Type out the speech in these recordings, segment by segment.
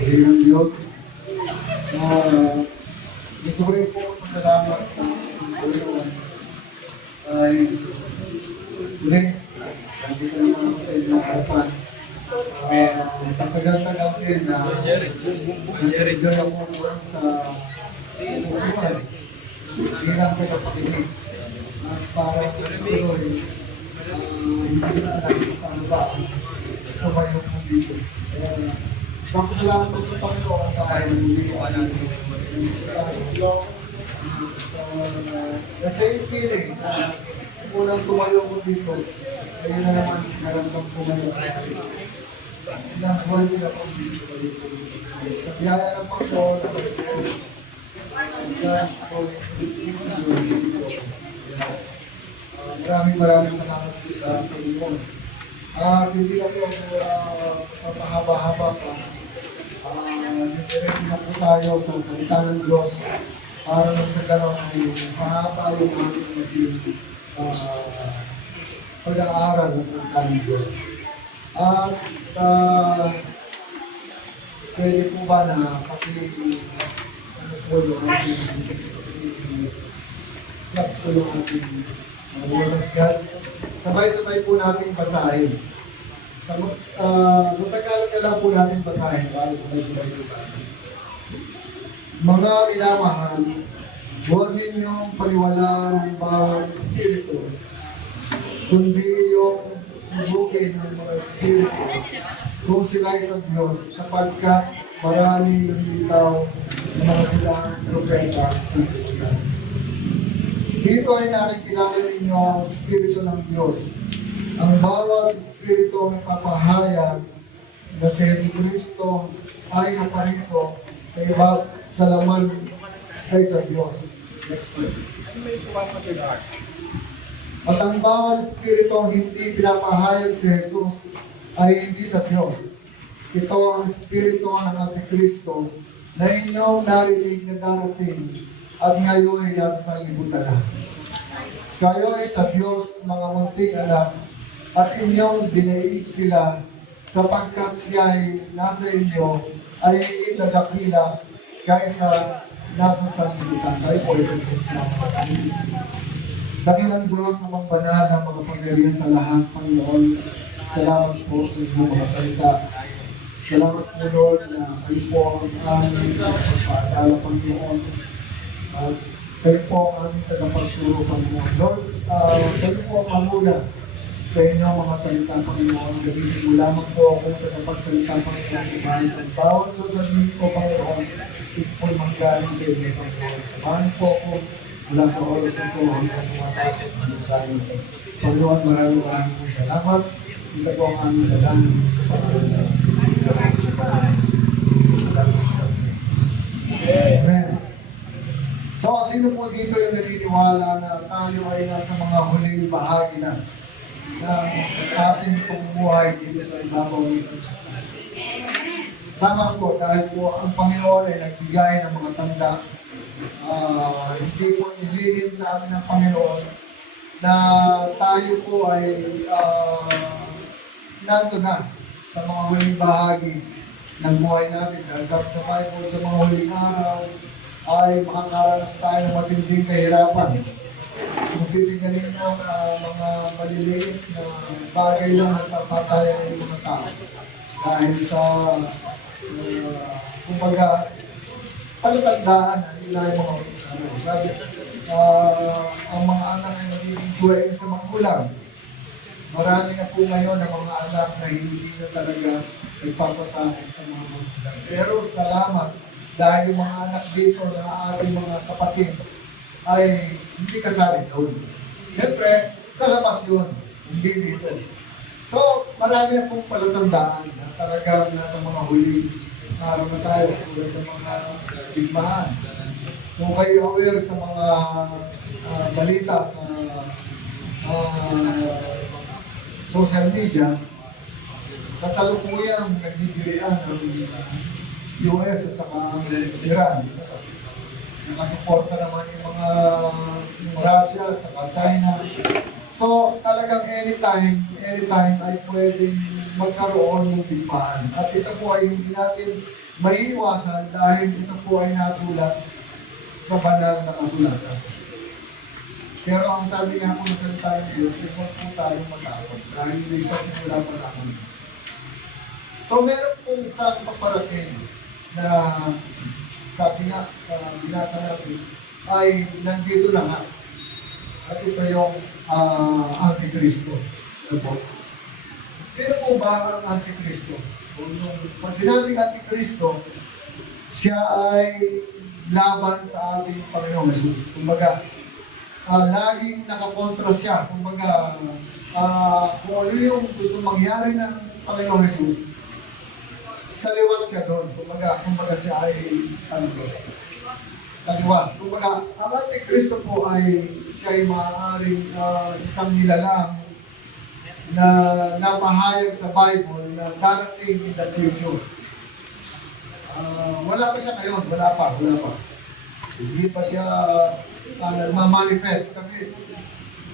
Pagkain ng Diyos. Gusto ko rin po pasalamat sa ating Panginoon. Ay, muli, nandito naman ako sa inyong harapan. Pagtagal-tagal din na nag-enjoy ako doon sa inuupan. Hindi lang pagpapakinig. At parang tuloy, hindi ko na alam kung paano ba tumayo ko dito. Magpasalamat ko sa Panginoon dahil muli the same feeling na unang tumayo ko dito, ayun na naman naramdam ko ngayon sa akin. Ilang buwan din ako dito kayo po. Sa biyaya ng Panginoon, God's calling is dito dito. Maraming salamat po sa Panginoon. At hindi lang po papahaba-haba pa. Diretso na po tayo sa salita ng Diyos para lang sa gano'n ay mahaba yung ating pag-aaral ng salita ng Diyos. At pwede po ba na ano po yung ating plus po yung ating word of God. Sabay-sabay po natin basahin. Sa Tagalog na lang po natin basahin para sabay-sabay po tayo. Mga minamahal, huwag ninyong paniwalaan ng bawat espiritu, kundi yung subukin ng mga espiritu kung sila'y sa Diyos, sapagkat marami lumitaw ng mga bilang propeta sa sanlibutan. Dito ay nakikilala ninyo ang Espiritu ng Diyos. Ang bawat Espiritu ang nagpapahayag na si Jesucristo ay naparito sa laman ay sa Diyos. Next one. At ang bawat Espiritu ang hindi pinapahayag si Jesus ay hindi sa Diyos. Ito ang Espiritu ng Antikristo na inyong narinig na darating at ngayon ay nasa sanlibutan na. Kayo ay sa Diyos, mga munting anak, at inyong dinaig sila sapagkat siya ay nasa inyo ay higit na dakila kaysa nasa sanlibutan. Kayo po ay sa Panginoon. Dakilang Diyos na magbanal ng mga pangyarihan sa lahat, Panginoon. Salamat po sa inyong mga salita. Salamat po Lord na kayo po ang aming pagpapaalala, Panginoon. Kayo po ang aming tagapagturo, Panginoon. Lord, kayo po ang mamuna sa inyong mga salita, Panginoon. Gamitin mo lamang po akong tagapagsalita, Panginoon, sa bahay ng bawat sasabihin ko, Panginoon. Ito po'y manggaling sa inyo, Panginoon. Samahan po ako mula sa oras na po hanggang sa matapos ng mensahe. Panginoon, maraming salamat. Ito po ang aming dalangin sa Panginoon ng Jesus. Amen. So, sino po dito yung naniniwala na tayo ay nasa mga huling bahagi na ng ating pamumuhay dito sa ibabaw ng sanlibutan? Tama po, dahil po ang Panginoon ay nagbigay ng mga tanda. Hindi po nililin sa atin ng Panginoon na tayo po ay nandito na sa mga huling bahagi ng buhay natin. Dahil sabi sa Bible, sa mga huling araw ay makakaranas tayo ng matinding kahirapan. Kung titingnan ninyo mga maliliit na bagay lang nagpapataya ng mga tao. Dahil sa, kumbaga, palatandaan na nila yung mga sabi, ang mga anak ay magiging suwain sa mga ulam. Marami na po ngayon ang mga anak na hindi na talaga nagpapasahin sa mga magulang. Pero salamat dahil yung mga anak dito na ating mga kapatid ay hindi kasali doon. Siyempre, sa labas yun, hindi dito. So, marami na pong palatandaan na talagang nasa mga huli araw na tayo tulad ng mga digmaan. Kung kayo aware sa mga balita sa social media, kasalukuyang nagdidirian ng US at saka ang Iran. Nakasuporta naman yung Russia at saka China. So talagang anytime ay pwedeng magkaroon ng digmaan. At ito po ay hindi natin maiiwasan dahil ito po ay nasulat sa banal na kasulatan. Pero ang sabi nga po ng salita ng Diyos, huwag po tayong matakot dahil hindi pa simula pa naman. So meron po isang paparating na sabi nga sa binasa natin ay nandito na nga. At ito yung Antikristo. Sino po ba ang Antikristo? Pag sinabing Antikristo, siya ay laban sa ating Panginoong Jesus. Kumbaga, laging nakakontra siya. Kumbaga, kung ano yung gusto mangyari ng Panginoong Jesus, saliwat siya doon. Kumbaga siya ay taliwas. Kumbaga, ang Antikristo po ay siya ay maaaring isang nilalang na napahayag sa Bible na darating in the future. Wala pa siya ngayon, wala pa. Hindi pa siya nagmamanifest kasi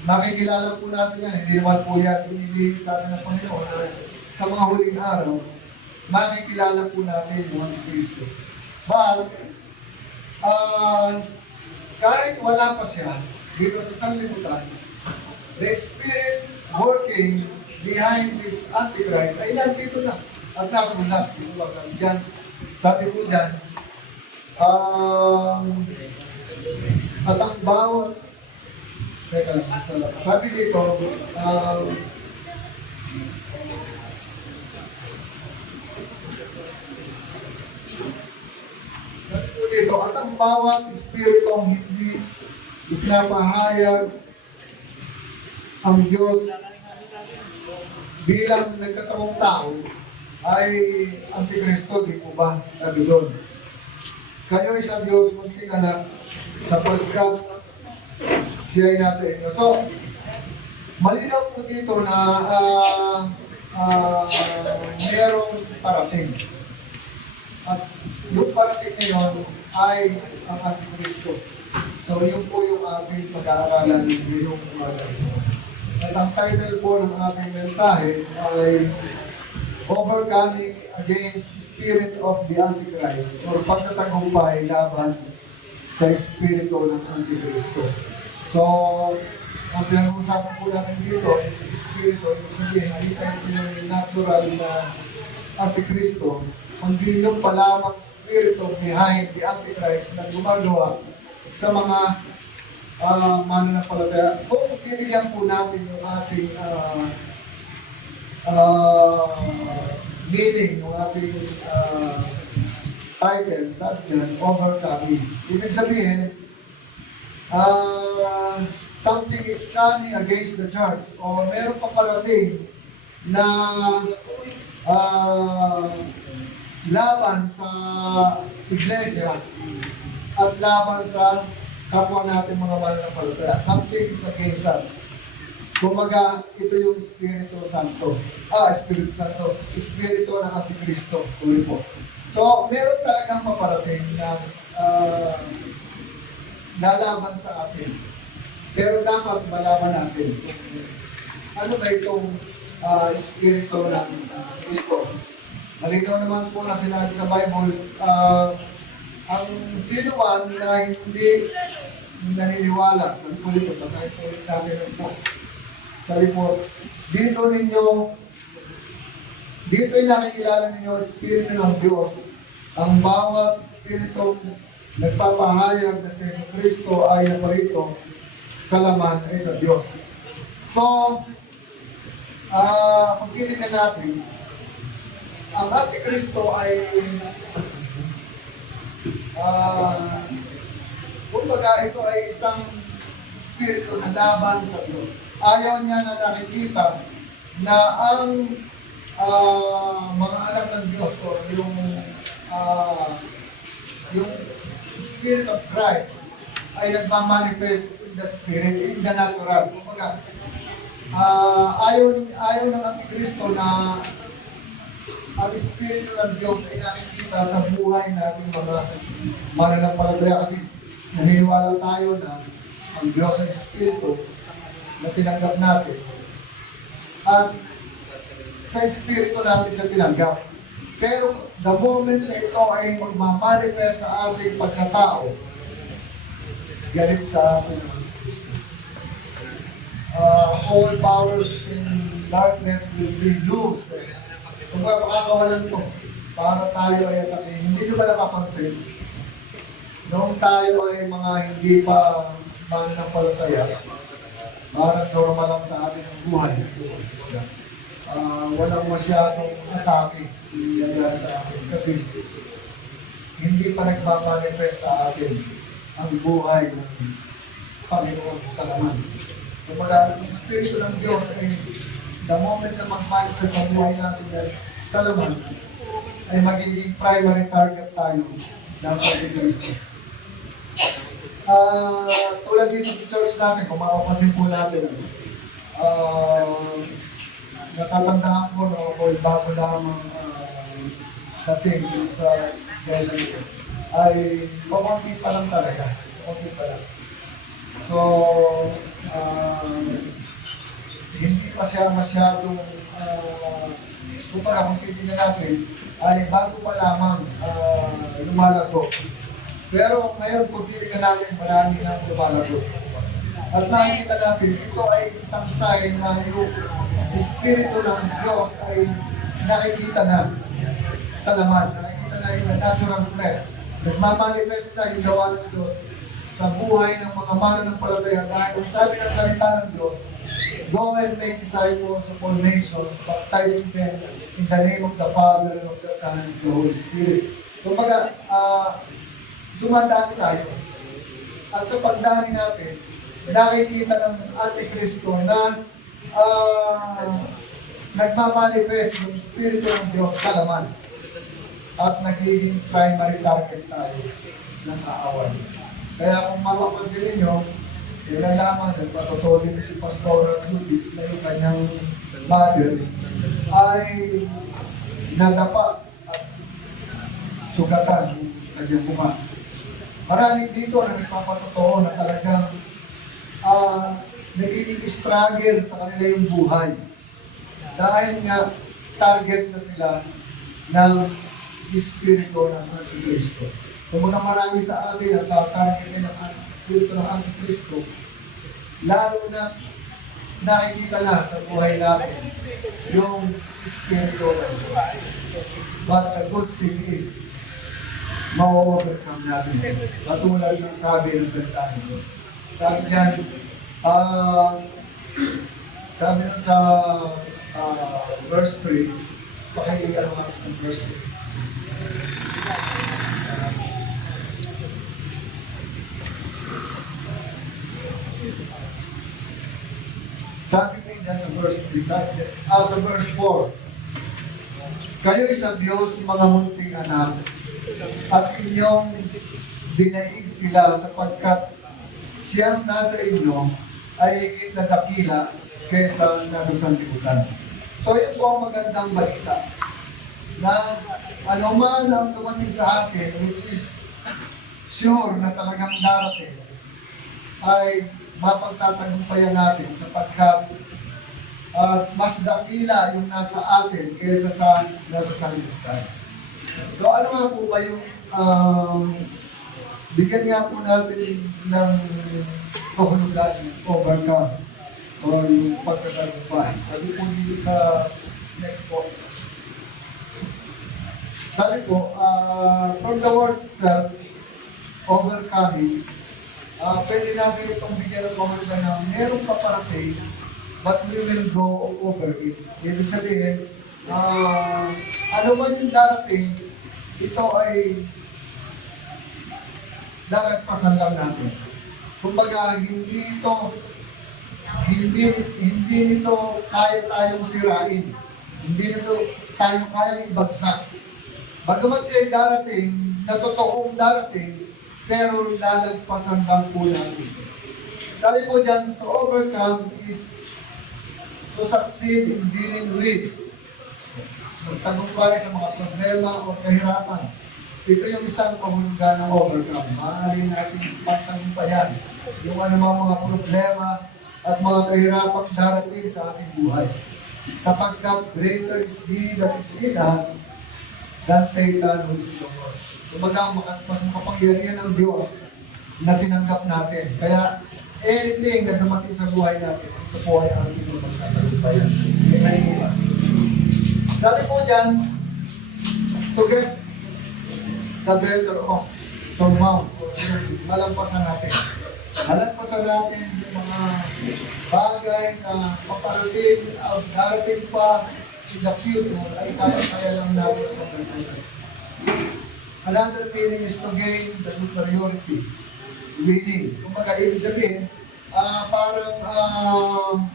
makikilala po natin yan. Hindi naman po yan inilihim sa atin ng Panginoon na sa mga huling araw, makikilala po natin yung Antikristo. But, kahit wala pa siya dito sa sanlibutan, the Spirit working behind this Antichrist ay nandito na at nasulat. Sabi ko dyan, at ang bawat, sabi dito, at ang bawat espiritong hindi ipinapahayag ang Diyos bilang nagkataong tao ay Antikristo, di po ba? Sabi doon. Kayo ay sa Diyos, munting anak, sapagkat siya ay nasa inyo. So, malinaw po dito na mayroong parating. At yung parating na yun ay ang Antikristo. So, yun po yung ating pag-aaralan ngayong umaga ito. At ang title po ng ating mensahe ay Overcoming Against Spirit of the Antichrist or pagtatagumpay laban sa espiritu ng Antikristo. So, ang pinag-uusapan po natin dito is espiritu. Ibig sabihin, hindi pa ito yung natural na Antikristo, kundi yung palamang espiritu behind the Antichrist na gumagawa sa mga mananampalataya. Kung bibigyan po natin yung ating meaning, yung ating title, sabi dyan, Overcoming. Ibig sabihin, something is coming against the church o meron pa parating na laban sa iglesia at laban sa kapwa natin mga mananampalataya. Something is against us. Kumbaga, ito yung Espiritu Santo. Espiritu Santo. Espiritu ng Antikristo. Sorry po. So, meron talagang paparating na lalaban sa atin. Pero dapat malaman natin ano ba itong Espiritu ng Kristo. Malinaw naman po na sinabi sa Bible, ang sinuman na hindi naniniwala, sabi po dito, pasahin po ulit natin po. Sabi po, dito nakikilala ninyo Espiritu ng Diyos. Ang bawat Espiritu nagpapahayag na si Jesucristo ay naparito sa laman ay sa Diyos. So, kung titignan natin, ang Antikristo ay kumbaga ito ay isang espiritu na laban sa Diyos. Ayaw niya na nakikita na ang mga anak ng Diyos o yung Spirit of Christ ay nagmamanifest in the Spirit, in the natural. Kumbaga, ayaw ng Antikristo na ang Espiritu ng Diyos ay nakikita sa buhay nating mga mananampalataya kasi naniniwala tayo na ang Diyos ay Espiritu na tinanggap natin. At sa Espiritu natin sa tinanggap. Pero the moment na ito ay magmamanifest sa ating pagkatao, galit sa atin ang Kristo. All powers in darkness will be loose. Kung makakawalan to, para tayo ay atakin. Hindi nyo ba napapansin? Noong tayo ay mga hindi pa mananampalataya, parang normal lang sa atin ang buhay. Walang masyadong atake nangyayari sa atin kasi hindi pa nagmamanifest sa atin ang buhay ng Panginoon sa laman. Kumbaga, ang Espiritu ng Diyos ay the moment na mag-manifest ang buhay natin sa laman, ay magiging primary target tayo ng Antikristo. Tulad dito sa church natin, kung makapansin po natin, natatandaan ko na ako'y bago lamang dating sa lesson ito, ay kumunti pa lang talaga. Kumunti pa lang. So, hindi pa siya masyadong kung titignan natin, ay bago pa lamang lumalago. Pero ngayon, kung titignan natin, marami nang lumalago. At nakikita natin, ito ay isang sign na yung Espiritu ng Diyos ay nakikita na sa laman. Nakikita na yung natural flesh. Nagmamanifest na yung gawa ng Diyos sa buhay ng mga mananampalataya. Dahil sabi ng salita ng Diyos, go and make disciples of all nations, baptizing them in the name of the Father, and of the Son, and of the Holy Spirit. Kumbaga, dumadami tayo. At sa pagdami natin, nakikita ng Antikristo na nagmamanifest yung Espiritu ng Diyos sa laman. At nagiging primary target tayo ng kaaway. Kaya kung mapapansin ninyo, kailangan nagpatutuloy si Pastora Judith na yung kanyang mother ay nadapa at sugatan yung kanyang mukha. Marami dito na nagpapatotoo na talagang nagiging struggle sa kanila yung buhay. Dahil nga target na sila ng Espiritu ng Antikristo. Kung mga marami sa atin ang targetin ng Espiritu ng Antikristo, lalo na nakikita na sa buhay natin yung Espiritu ng Diyos. But the good thing is, ma-overcome natin. Katulad ng sabi ng salita ng Diyos. Sabi dyan, sabi nun sa verse 3, pakiano nga sa verse 3. Sabi ko dyan sa verse 3, sa verse 4, kayo'y sa Diyos, mga munting anak, at inyong dinaig sila sapagkat siyang nasa inyo ay higit na dakila kaysa nasa sanlibutan. So, yun po ang magandang balita na anuman ang dumating sa atin, which is sure na talagang darating, ay mapagtatagumpayan natin sapagkat mas dakila yung nasa atin kaysa sa nasa sanlibutan. So ano nga po ba yung bigyan nga po natin ng kahulugan, overcome, or yung pagkatagumpay. Sabi po dito sa next point. Sabi po, from the word itself, overcoming, pwede natin itong bigyan ng kahulugan na merong paparating, but we will go over it. Ibig sabihin, ano man yung darating, ito ay lalagpasan lang natin. Kumbaga, hindi nito kaya tayong sirain. Hindi nito tayo kayang ibagsak. Bagamat siya ay darating, na totoong darating, pero lalagpasan lang po natin. Sabi po dyan, to overcome is to succeed in dealing with. Magtagumpay sa mga problema o kahirapan. Ito yung isang kahulugan ng overcome. Maaari natin pagtagumpayan yung anumang mga problema at mga kahirapang darating sa ating buhay. Sapagkat greater is He that is in us than Satan who is in the world. Kumbaga, mas makapangyarihan ang Diyos na tinanggap natin. Kaya, anything na dumating sa buhay natin, ito po ay ang ating magtatagumpayan. Amen po ba? Sabi po dyan, to get the better off. So, malampasan natin. Malampasan natin yung mga bagay na paparating, darating pa in the future, ay kaya lang natin ang malampasan. Another meaning is to gain the superiority. Winning. Kung baga, ibig sabihin, parang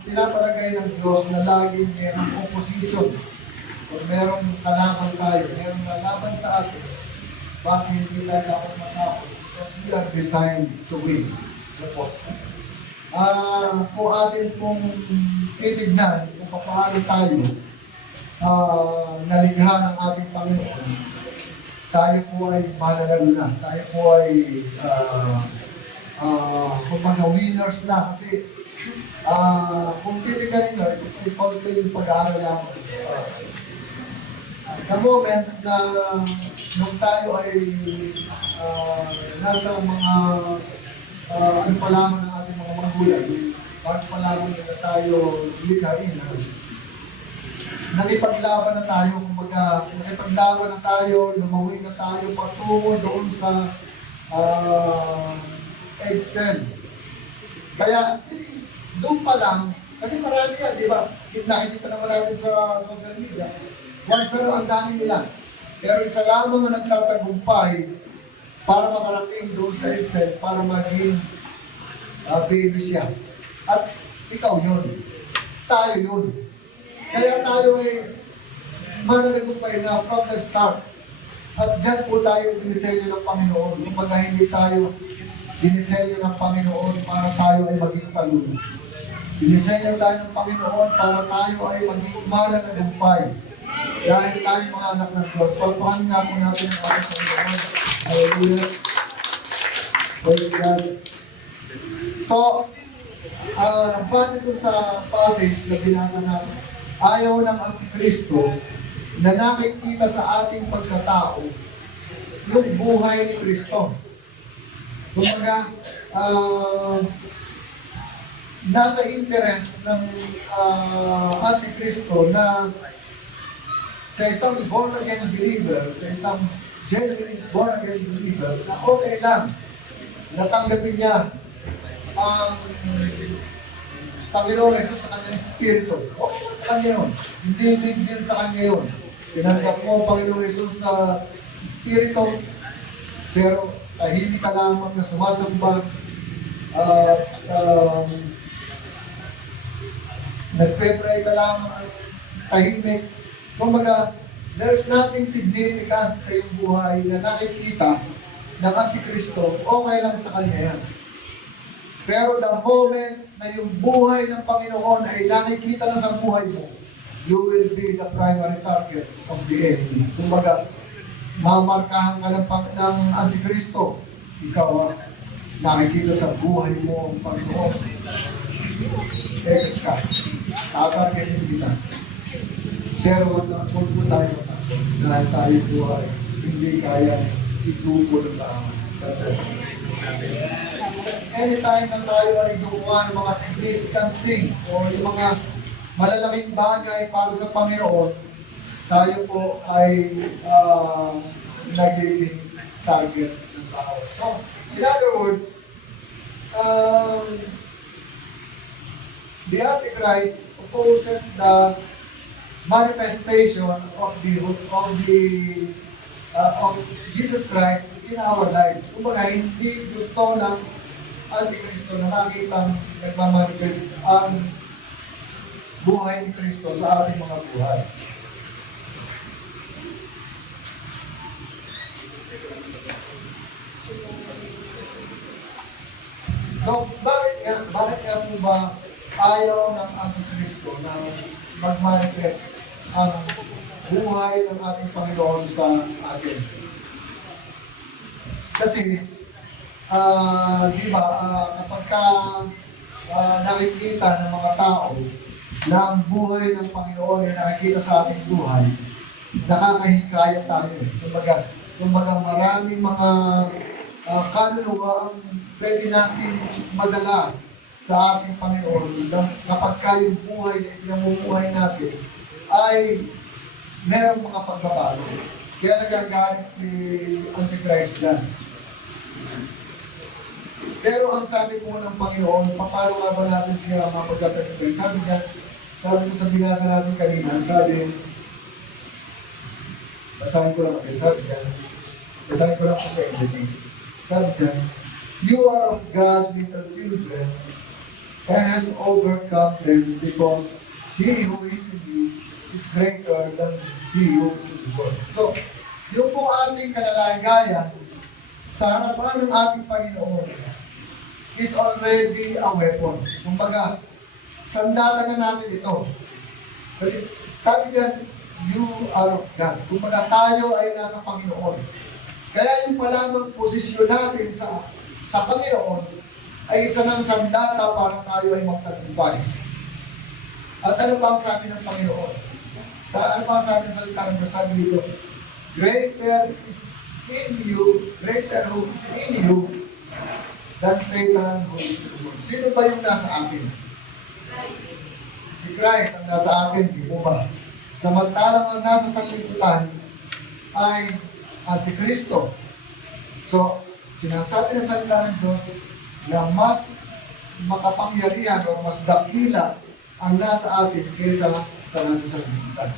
pinapalagay ng Diyos na laging mayroong opposition. Kung merong kalaban tayo, merong lalaban sa atin, bakit hindi tayo dapat matakot? Because we are designed to win. Kung atin pong titignan kung paano tayo nalikha ng ating Panginoon, tayo po ay mananalo na. Tayo po ay kumbaga winners na kasi kung titignan nyo, ito yung pag-aaral lang. The moment na nung tayo ay nasa mga ano pa lamang ng ating mga magulang, bago pa lamang na tayo likhain, nakipaglaban na tayo, kumbaga, nakipaglaban na tayo, lumawi na tayo patungo doon sa Excel. Kaya, doon pa lang, kasi marami yan, di ba? Nakikita naman natin sa social media, once na ang dami nila. Pero isa lamang ang nagtatagumpay para makarating doon sa Excel, para maging baby siya. At ikaw yun. Tayo yun. Kaya tayo ay mananagumpay na from the start. At dyan po tayo dinisenyo ng Panginoon. Kumbaga hindi tayo dinisenyo ng Panginoon para tayo ay maging taluno. Dinisenyo tayo ng Panginoon para tayo ay maging mananagumpay. Dahil tayo mga anak ng Diyos. Palpakan nga po natin ang ating Panginoon. Hallelujah. Praise God. So, base ko sa passage na binasa natin, ayaw ng Antikristo na nakikita sa ating pagkatao yung buhay ni Kristo. Kumbaga, nasa interest ng Antikristo na sa isang born-again believer, sa isang genuine born-again believer, na okay lang, natanggapin niya ang Panginoon Jesus sa kanyang Espiritu. Okay lang sa kanya yun. Hindi big deal sa kanya yun. Tinanggap mo Panginoon Jesus sa Espiritu, pero tahimik ka lamang na sumasamba at nagpe-pray ka lamang at tahimik. Kumbaga, there's nothing significant sa iyong buhay na nakikita ng Antikristo, okay lang sa kanya yan. Pero the moment na yung buhay ng Panginoon ay nakikita na sa buhay mo, you will be the primary target of the enemy. Kumbaga, mamarkahan ka ng Antikristo, ikaw nakikita sa buhay mo ang Panginoon. Ex ka, tatargetin kita. Pero huwag po tayo matakot dahil tayo po ay hindi kaya itubo ng tama. Anytime na tayo ay gumawa ng mga significant things o yung mga malalaking bagay para sa Panginoon, tayo po ay nagiging target ng tao. So, in other words, the Antichrist opposes the manifestation of Jesus Christ in our lives. Kumbaga, hindi gusto ng Antikristo na nakitang nagmamanifest ang buhay ni Kristo sa ating mga buhay. So, bakit nga po ba ayaw ng Antikristo na mag-manifest ang buhay ng ating Panginoon sa atin? Kasi, di ba, kapag nakikita ng mga tao na ang buhay ng Panginoon ay nakikita sa ating buhay, nakakahikayat tayo. Kumbaga maraming mga kaluluwa ang pwede natin madala sa ating Panginoon kapag yung buhay na pinamumuhay natin ay merong mga pagbabago. Kaya nagagalit si Antichrist dyan. Pero ang sabi po ng Panginoon, paano nga ba natin siya mapagtatagpay? Sabi ko sa binasa natin kanina, basahin ko lang po sa English. Sabi dyan, you are of God, little children, and has overcome them because he who is in you is greater than he who is in the world. So, yung po ating kanalagayan sa harapan ng ating Panginoon is already a weapon. Kumbaga, sandata na natin ito. Kasi sabi dyan, you are of God. Kumbaga tayo ay nasa Panginoon. Kaya yung palamang posisyon natin sa Panginoon ay isa ng sandata para tayo ay magtagumpay. At ano pa ang sabi ng Panginoon? Ano pa ang sabi ng salita ng Diyos? Sabi dito, greater who is in you than Satan who is in the world. Sino ba yung nasa atin? Si Christ ang nasa atin, di po ba? Samantalang ang nasa sanlibutan ay Antikristo. So, sinasabi ng salita ng Diyos na mas makapangyarihan o mas dakila ang nasa atin kaysa sa nasa sanlibutan.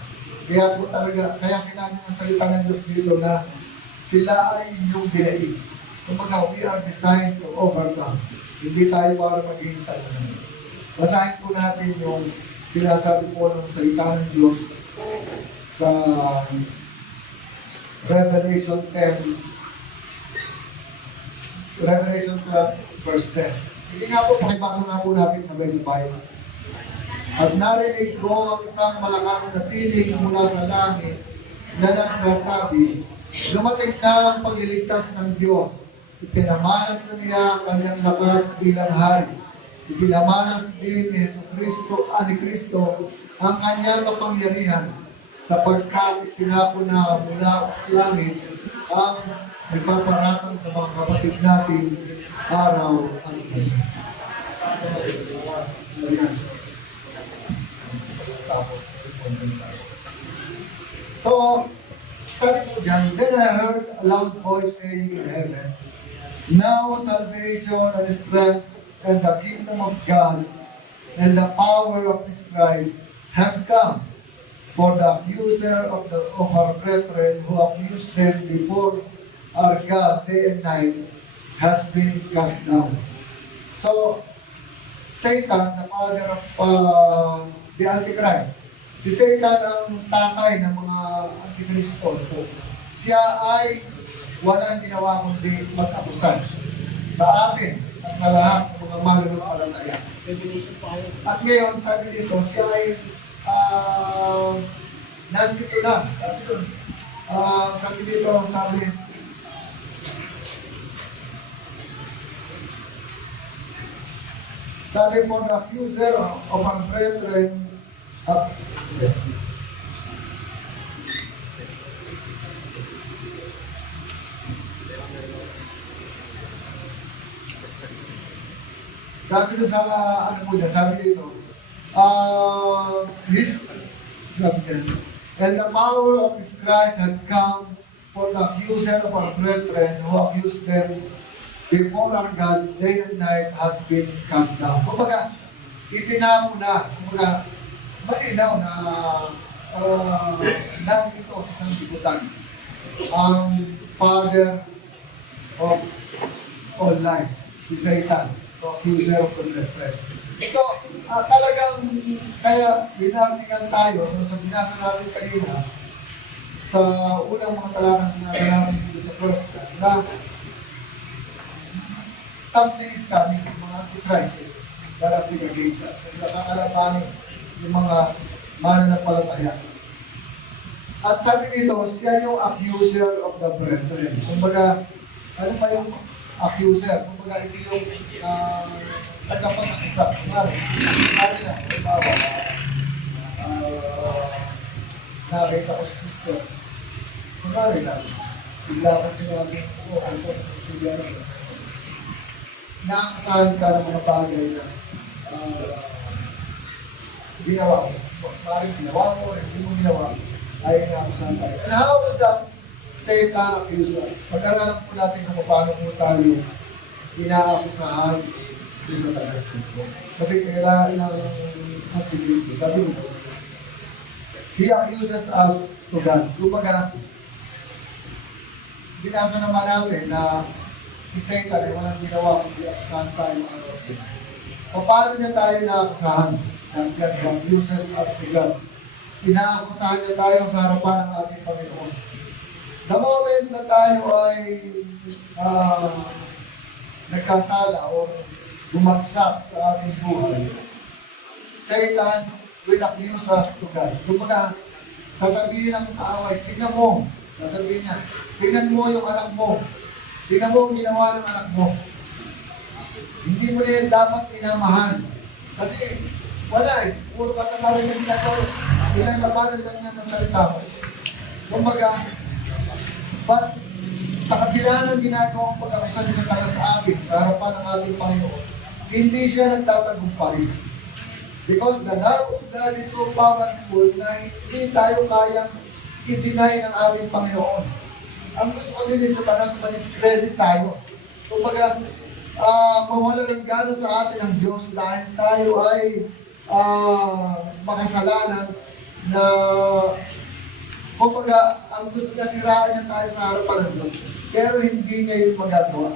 Kaya po talaga, kaya sinabi ng salita ng Diyos dito na sila ay inyong dinaig. Kumbaga, we are designed to overcome. Hindi tayo para maging talaga. Basahin po natin yung sinasabi po ng salita ng Diyos sa Revelation 12, verse 10. Hindi nga po, pakibasa nga po natin sabay-sabay. At narinig ko ang isang malakas na tinig mula sa langit na nagsasabi, dumating na ang pagliligtas ng Diyos. Ipinamanas na niya ang kanyang lakas bilang hari. Ipinamanas din ni Kristo ang kanyang kapangyarihan sapagkat itinapon na mula sa langit ang nagpaparatang sa mga kapatid natin araw at gabi. So, yan. So, sabi po dyan, then I heard a loud voice saying in heaven, now salvation and strength and the kingdom of God and the power of His Christ have come. For the accuser of our brethren who accused them before our God day and night has been cast down. So, Satan, the father of the Antichrist, si Satan ang tatay ng mga Antikristo po. Siya ay walang ginawa kundi mag-akusan sa atin at sa lahat ng mga mananampalataya. At ngayon, sabi dito, siya ay nandito lang. Sabi dito, sabi for the accuser of our brethren, sabi dito sabi dito, and the power of His Christ had come for the accuser of our brethren who accused them before our God day and night has been cast down. Kumbaga, itinamo na, kumbaga, malinaw na nandito sa sanlibutan ang father of all lies, si Satan, the accuser of the brethren. So, talagang, kaya binarningan tayo sa binasa natin kanina, sa unang mga talatang binasa natin dito sa first time, na something is coming, yung mga Antichrist, darating against us. Kaya nakakalabanin yung mga mananampalataya. At sabi nito, siya yung accuser of the brethren. Kumbaga, ano pa yung accuser? Kumbaga, ito yung tagapag-akisa. Kumbaga, nakita ko sa sisters, kunwari lang, bigla ko sinabi, ano, sila na naakasahan ka ng mga bagay na ginawa mo. Maring ginawa mo, hindi mo ginawa, ay naakasahan tayo. And how does Satan accuse us? Pag-aralan po natin kung paano po tayo inaakusahan ni Satanas. Kasi kailangan ng Antikristo. Sabi nito, he accuses us to God. Kumbaga, binasa naman natin na si Satan ay walang ginawa kung iakusahan tayo araw-araw. Paano niya tayo inaakusahan? God accuses us to God. Inaakusahan niya tayo sa harapan ng ating Panginoon. The moment na tayo ay nagkasala o bumagsak sa ating buhay, Satan will accuse us to God. Kumbaga, sasabihin ng tao ay, tingnan mo, sasabihin niya, tingnan mo yung anak mo, tingnan mo ang ginawa ng anak mo. Hindi mo rin dapat minamahal. Kasi wala eh, puro kasamarin ng ginagawa. Ilalabanan lang niya ng salita mo. Kumbaga, but sa kabila ng ginagawang pag-akusali sa taga sa atin, sa harapan ng ating Panginoon, hindi siya nagtatagumpay. Because the love of God is so powerful na hindi tayo kayang i-deny ng ating Panginoon. Ang gusto kasi ni Satanas, ma-discredit tayo. Kumbaga, mawala ng gana sa atin ang Diyos dahil tayo ay makasalanan na kumbaga, ang gusto niya siraan niya tayo sa harapan ng Diyos. Pero hindi niya yung magagawa.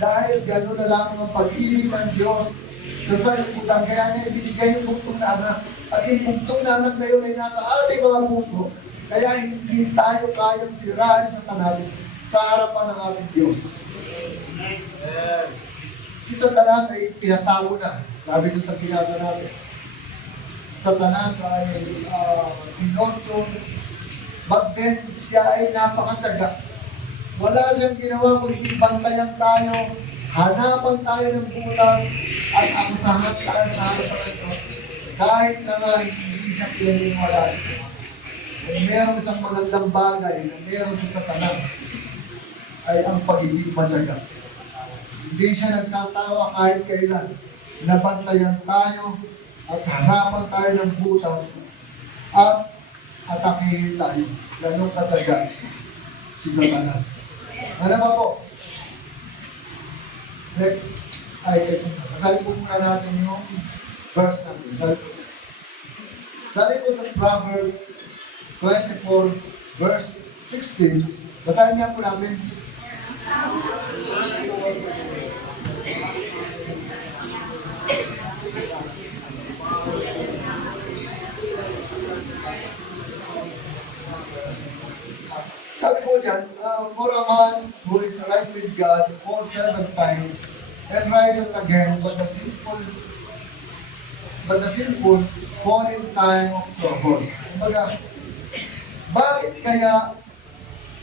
Dahil gano'n na lang ang pag-ibig ng Diyos sa saliputan. Kaya niya binigay yung bugtong na anak. At yung bugtong na anak na yun ay nasa ating mga puso. Kaya hindi tayo kayang siraan sa Satanas sa harapan ng ating Diyos. Si Satanas ay tinatawo na. Sabi ko sa pinasa natin. Si Satanas ay pinortyo. But then, siya ay napakatsaga. Wala siyang ginawa kundi bantayan tayo, hanapan tayo ng butas, at akusahan tayo sa harapan ng Diyos. Kahit na nga hindi siya pinaniwala ng Diyos. Kung meron isang magandang bagay na meron sa Satanas, ay ang pag-ibig matyaga. Hindi siya nagsasawa kahit kailan. Nabantayan tayo at harapan tayo ng butas at atakihin tayo. Ganong katsaga si Satanas. Ano pa po? Next. Sabi po muna natin yung verse natin. Sabi po sa Proverbs 24 verse 16. Basahin niya po natin. Sabi po dyan, for a man who is right with God falls 7 times and rises again, but the sinful fall in time of trouble. Kumbaga, bakit kaya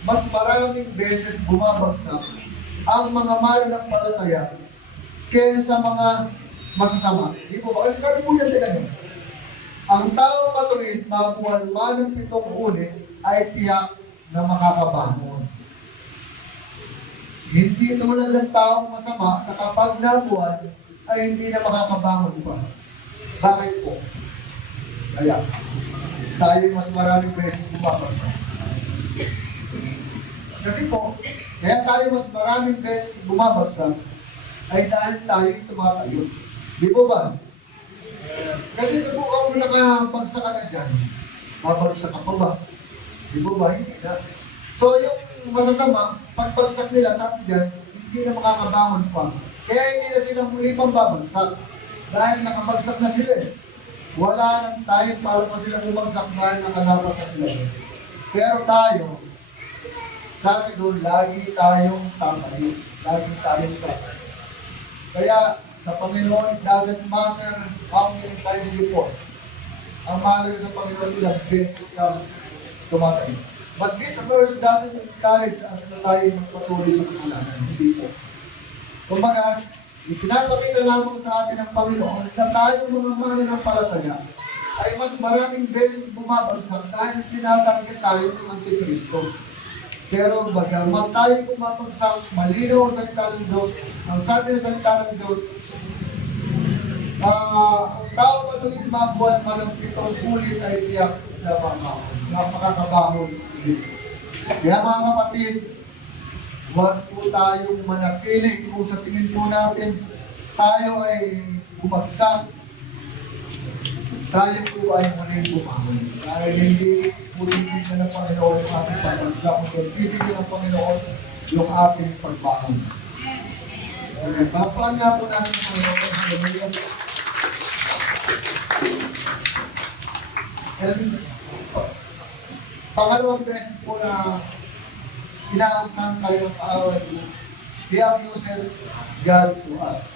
mas maraming beses bumabagsak ang mga mananampalataya kaysa sa mga masasama? Di po ba? Kasi sabi po yan din ang taong matuwid, mabuhan man ng 7 ulit, ay tiyak na makakabangon. Hindi tulad ng taong masama na kapag nabuhan ay hindi na makakabangon pa. Bakit po? Kaya, tayo mas maraming beses bumabagsak. Kasi po, kaya tayo mas maraming beses bumabagsak ay dahil tayo tumatayo. Di po ba? Kasi subukan mo nakapagsak ka na dyan, babagsak ka pa ba? Di ba ba? Hindi na. So yung masasama, pagbagsak nila, sabi dyan, hindi na makakabangon pa. Kaya hindi na sila muli pang babagsak. Dahil nakabagsak na sila eh. Wala nang tayo para pa sila bumagsak dahil nakalaban na sila. Pero tayo, sabi doon, lagi tayong tatayo. Lagi tayong tatayo. Kaya sa Panginoon, it doesn't matter how many times you fall. Ang mahalaga sa Panginoon, ilang beses ka tumatay. But this verse doesn't encourage us na tayo magpatuloy sa kasalanan. Hindi po. Kumbaga, ipinapakita lamang sa atin ng Panginoon na tayo mga mananampalataya ay mas maraming beses bumabagsak dahil tinatarget tayo ng Antikristo. Pero bagamat tayo bumabagsak, malinaw ang salita ng Diyos, ang sabi ng salita ng Diyos, ang tao matuwid mabuhat man ng 7 ulit ay tiyak na makakabahon ulit. Kaya mga kapatid, huwag po tayong manatili kung sa tingin po natin tayo ay bumagsak, tayo po ay muling bumangon. Dahil hindi po titignan ng Panginoon yung ating pagbagsak, kundi titignan ng Panginoon yung ating pagbangon. Okay, papahan nga po natin ang Panginoon. Hallelujah. And pangalawang beses po na inaakusahan tayo ng kaaway is He accuses God to us.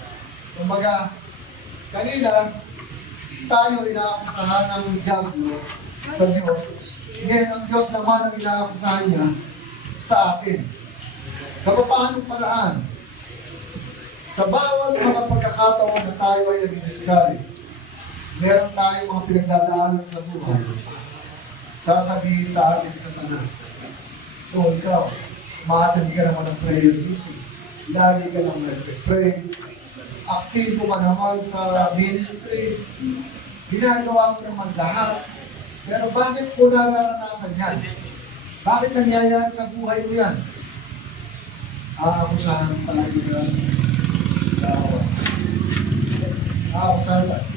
Kumbaga, kanina, tayo inaakusahan ng Diablo sa Diyos. Ngayon, ang Diyos naman ang inaakusahan niya sa atin. Sa paanong paraan? Sa bawat mga pagkakataon na tayo ay nag-discourage, meron tayong mga pinagdadaanan sa buhay, sasabihin sa atin sa tanas, ikaw, ma-attend ka naman ng prayer meeting. Lagi ka naman nag-pray. Aktibo ka naman sa ministry. Ginagawa mo naman lahat. Pero bakit mo nararanasan yan? Bakit nangyayari sa buhay mo yan? Aakusahan tayo yan.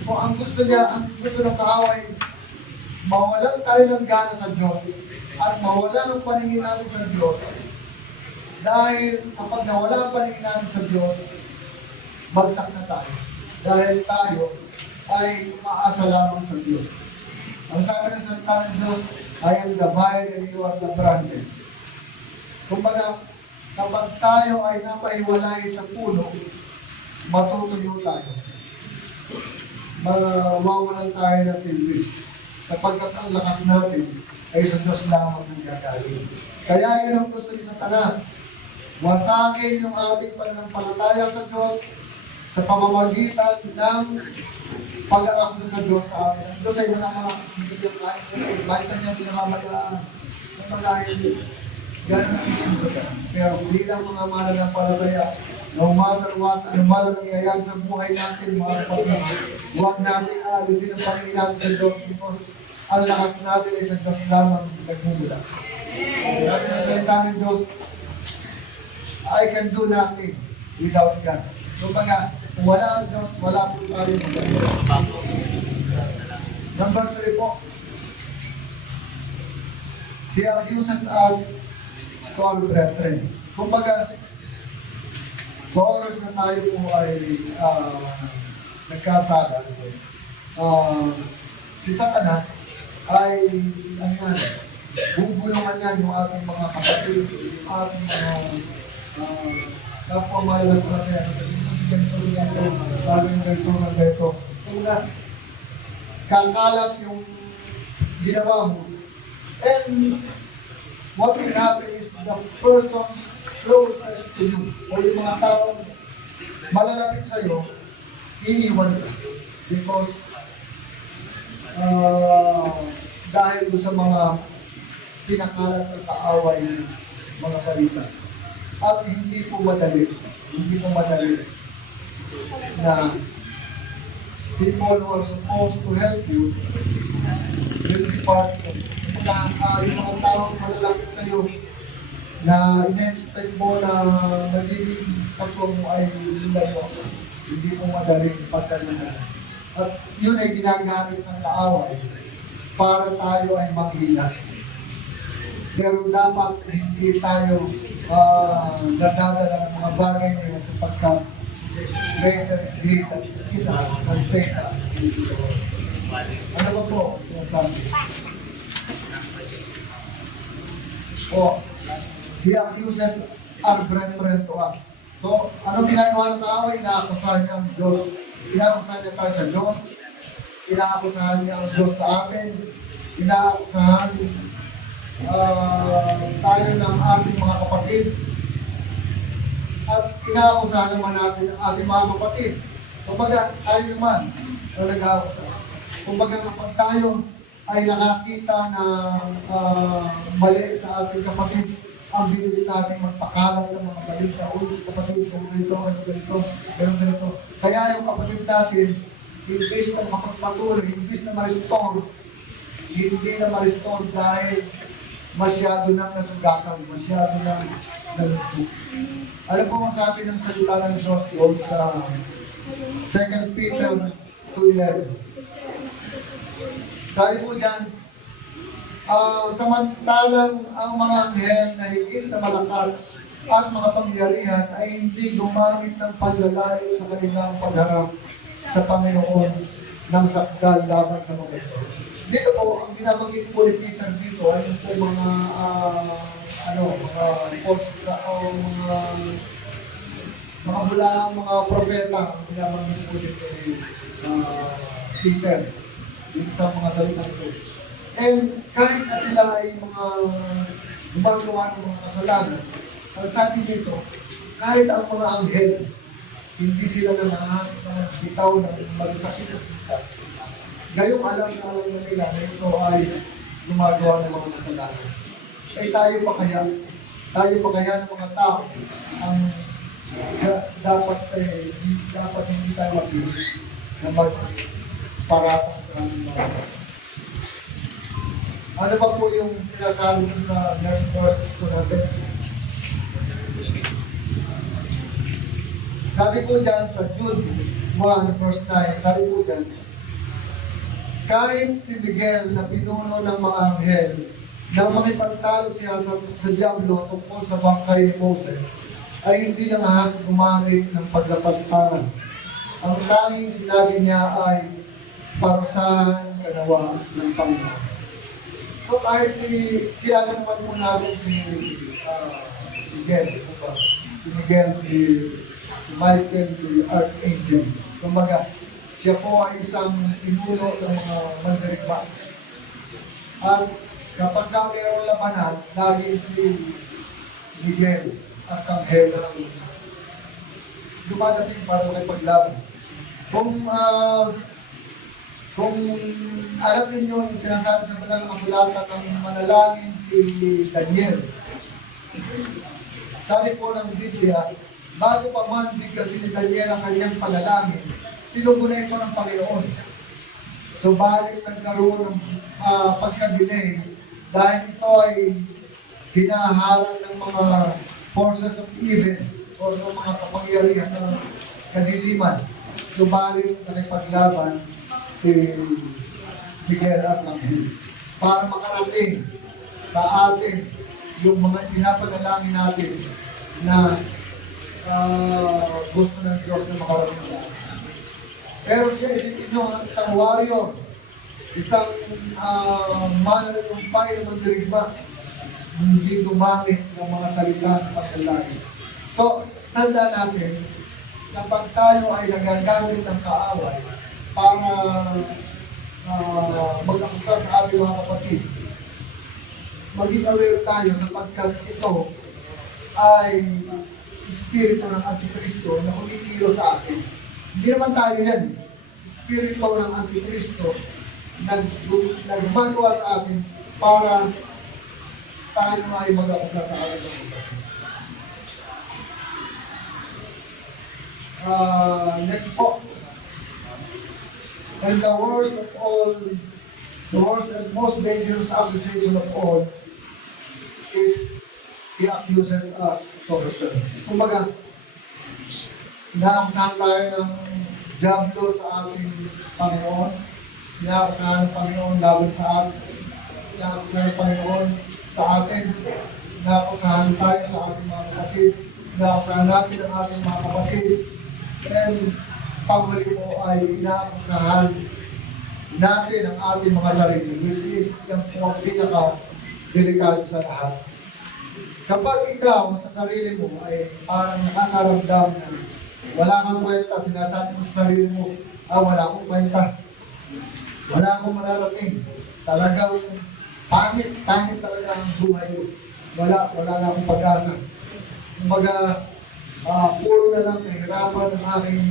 Kung ang gusto ng kaaway, mawalan tayo ng gana sa Diyos at mawalan ang paningin natin sa Diyos. Dahil kapag nawala ang paningin natin sa Diyos, bagsak na tayo. Dahil tayo ay umaasa lamang sa Diyos. Ang sabi ng salita ng Diyos, I am the vine and you are the branches. Kumbaga, kapag tayo ay napahiwalay sa puno, matutuyo tayo. Mawawalan tayo ng silbi. Sapagkat ang lakas natin ay sa Diyos lamang ng gagaling. Kaya yun ang gusto ni Satanas. Wasagin yung ating pananampalataya sa Diyos sa pamamagitan ng pag-aakusa sa Diyos sa atin. Ang Diyos ay nasa mga bigyan kahit kanyang pinamamayaan ng mga hindi. Yan ang isip sa Satanas. Pero bilang mga mananampalataya, no matter what, ano man ang nangyayari sa buhay natin, mga kapatid, huwag natin aalisin ang Panginoon natin sa Diyos because ang lakas natin ay sa Diyos lamang nagmumula. Sabi na salita ng Diyos, I can do nothing without God. Kumbaga, kung wala ang Diyos, wala po tayo magagawa. Number 3 po, He accuses us to our brethren. Kumbaga, sa oras na tayo po ay nagkasala, si Satanas ay, bubulungan yan yung ating mga kapatid, yung ating mga kapwa malalagulataya. Sasabihin mo si ganito, bago yung ganito. Kung kakalat yung ginawa mo, and what will happen is the person closest to you, o yung mga taong malalapit sa'yo, iiwan ka. Because dahil sa mga pinakalat ng kaaway ng mga balita. At hindi po madali na people who are supposed to help you will be part of it. Yung mga taong malalapit sa iyo na ina-expect mo na magiging kapwa mo ay nilayo, hindi mo madaling pagkalunan. At yun ay ginagamit ng kaaway para tayo ay maghina. Pero dapat hindi tayo nadadala ng mga bagay na yun sapagkat greater is He that is in us than Satan is in the world. Ano ba po sinasabi? He accuses our brethren to us. So, anong ginagawa ng tao? Inaakusahan niya ang Diyos. Inaakusahan niya tayo sa Diyos. Inaakusahan niya ang Diyos sa atin. Inaakusahan tayo ng ating mga kapatid. At inaakusahan naman natin ang ating mga kapatid. Kumbaga, tayo naman ang nag-aakusahan. Kumbaga kapag tayo ay nakakita na mali sa ating kapatid, ang bilis natin magpakalat ng mga balita, uy, sa kapatid, ganito. Kaya yung kapatid natin, imbis na makapagpatuloy, imbis na ma-restore, hindi na ma-restore dahil masyado nang nasugatan, masyado nang nalugtog. Alam po ang sabi ng salita ng Diyos doon sa 2 Peter 2:11. Sabi po dyan, samantalang ang mga anghel na higit na malakas at mga pangyarihan ay hindi gumamit ng paglalait sa kanilang pagharap sa Panginoon ng sakdal laban sa mga ito. Dito po, ang binabanggit po ni Peter dito ay yung po mga false o mga bulang mga propeta ang binabanggit po dito ni Peter dito sa mga salita ito. And kahit na sila ay mga gumagawa ng mga kasalanan, ang sabi dito, kahit ang mga anghel, hindi sila nangahas na bitaw ng masasakit na salita. Gayong alam na nila na ito ay gumagawa ng mga kasalanan. Eh tayo pa kaya ng mga tao ang dapat hindi tayo mabilis na magparatang sa ating mga. Ano pa po yung sinasabi ko sa next verse po natin? Sabi po dyan sa Jude 1 verse 9, sabi po dyan, kahit si Miguel na pinuno ng mga anghel nang makipagtalo siya sa Diablo tungkol sa bangkay ni Moses, ay hindi nangahas gumamit ng paglapastangan. Ang tanging sinabi niya ay parusahan kanawa ng Panginoon. So kahit kilala naman po natin si Miguel, si Michael, the Archangel. Kumbaga, siya po ay isang pinuno ng mga mandirigma. At kapag ka mayroong labanan, lagi si Miguel at Anghel ang dumadating para makipaglaban. Kung alam ninyo yung sinasabi sa banal na kasulatan ng manalangin si Daniel, sabi po ng Biblia, bago pa man bigkasin ni Daniel ang kanyang panalangin, tinugunan ito ng Panginoon. So balik nagkaroon ng pagka-delay dahil ito ay hinaharang ng mga forces of evil o ng mga kapangyarihan ng kadiliman. So balik nakipaglaban si Miguel at Anghel para makarating sa atin yung mga pinapanalangin natin na gusto ng Diyos na makarating sa atin. Pero siya, isipin nyo, isang warrior, isang mananalumpay na mandirigma, hindi gumamit ng mga salita ng paglalangin. So, tanda natin, kapag tayo ay nagagamit ng kaaway para mag-akusa sa ating mga kapatid, maging aware tayo sapagkat ito ay espiritu ng Antikristo na kumikilo sa atin. Hindi naman tayo yan. Espiritu ng Antikristo na gumagawa sa atin para tayo ay mag-akusa sa ating mga kapatid. Next po. And the worst and most dangerous accusation of all is he accuses us of ourselves. Kumbaga, inaakusahan tayo ng Diablo sa ating Panginoon, inaakusahan ng Panginoon laban sa atin, inaakusahan ng Panginoon sa atin, inaakusahan tayo sa ating mga kapatid, inaakusahan natin ang ating mga kapatid, and panghuli po ay inaakusahan natin ang ating mga sarili, which is yung po pinaka-delikado sa lahat. Kapag ikaw sa sarili mo ay parang nakakaramdam na wala kang kwenta, sinasabi mo sa sarili mo, wala akong kwenta, wala akong mararating, talagang pangit talaga ang buhay mo, wala na akong pag-asa. Kumbaga, puro na lang kahirapan ng aking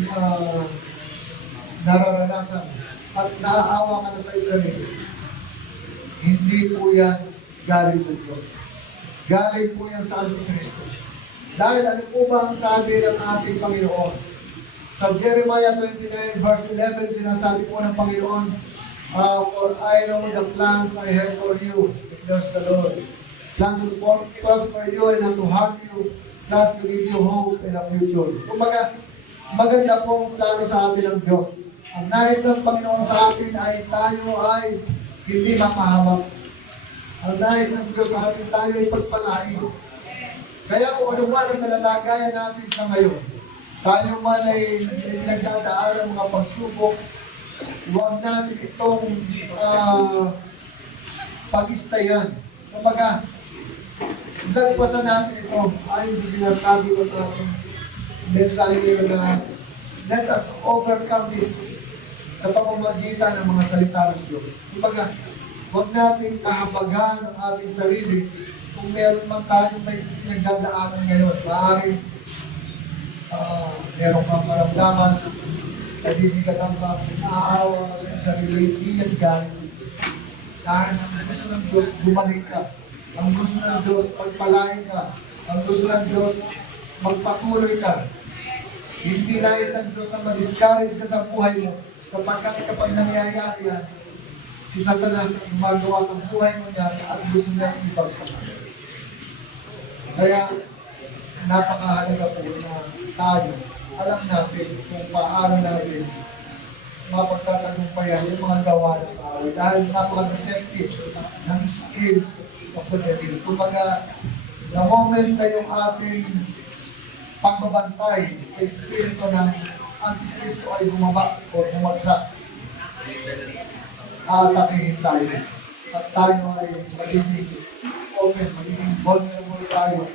nararanasan. at naaawa ka na sa sarili, hindi po yan galing sa Diyos. Galing po yan sa Antikristo. Dahil ano po ba ang sabi ng ating Panginoon? Sa Jeremiah 29 verse 11, sinasabi po ng Panginoon, for I know the plans I have for you, declares the Lord. Plans to prosper you and not to harm you, plans to give you hope and a future. Kumbaga, maganda pong plano sa atin ng Diyos. Ang nais ng Panginoon sa atin ay tayo ay hindi mapahamak. Ang nais ng Diyos sa atin tayo ay pagpalain. Kaya kung ano man ang nalalagayan natin sa ngayon, tayo man ay nagdadaan ng mga pagsubok, huwag natin itong pag-istayan. Kumbaga, lagpasan natin ito ayon sa sinasabi ng ating mensahe ngayon na let us overcome it sa pamamagitan ng mga salita ng Diyos. Kumbaga, huwag natin kahabagan ang ating sarili kung meron man tayong may nagdadaanan ngayon. Maaaring meron kang maramdaman, nabibigatan ka, naaawa ka sa sarili, hindi yan galing sa Diyos. Dahil ang gusto ng Diyos, bumalik ka. Ang gusto ng Diyos, pagpalain ka. Ang gusto ng Diyos, magpatuloy ka. Hindi nais ng Diyos na ma-discourage ka sa buhay mo, sapagkat kapag nangyayari yan, si Satanas ang gumagawa sa buhay mo niya at gusto niya ibagsak. Kaya, napakahalaga po na tayo, alam natin kung paano natin mapagtatagumpayan yung mga gawa ng tao dahil napaka-deceptive ng schemes of the devil. Kumbaga, the moment na yung ating pagbabantay sa espiritu ng Antikristo ay bumaba o bumagsak, atakihin tayo. At tayo ay magiging open, magiging vulnerable tayo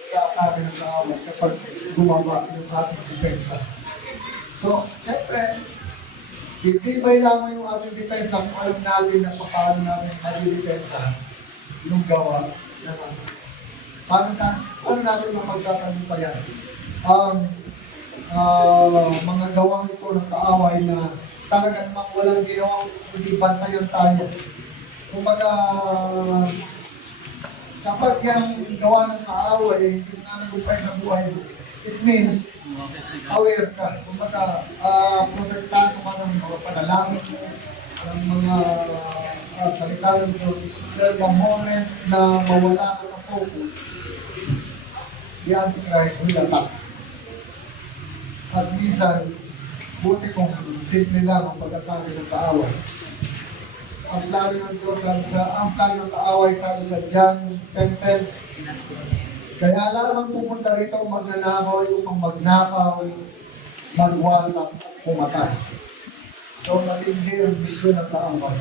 sa atake ng kaaway kapag bumaba yung ating depensa. So, siyempre, itibay lamang yung ating depensa kung alam natin na paano natin malidepensa yung gawa ng Antikristo. Paano natin mapagtatagumpayan ang mga gawang ito ng kaaway na talagang walang ginawang hindi bantayan tayo. Kumbaga, kapag yung gawa ng kaaway ay hindi nananagumpay sa buhay mo, it means aware ka. Kumbaga, protektado ka ng mga panalangin mo, ng mga salita ng Diyos. Dahil the moment na mawala ka sa focus, the Antichrist will attack. At minsan, buti kung simple lang ang pag-atake ng kaaway. Ang plano ng Diyos, ang plano ng kaaway sabi sa John 10:10, kaya lamang pupunta rito ang magnanakaw ay upang magnakaw, magwasak at pumatay. So, matindi ang misyon ng kaaway.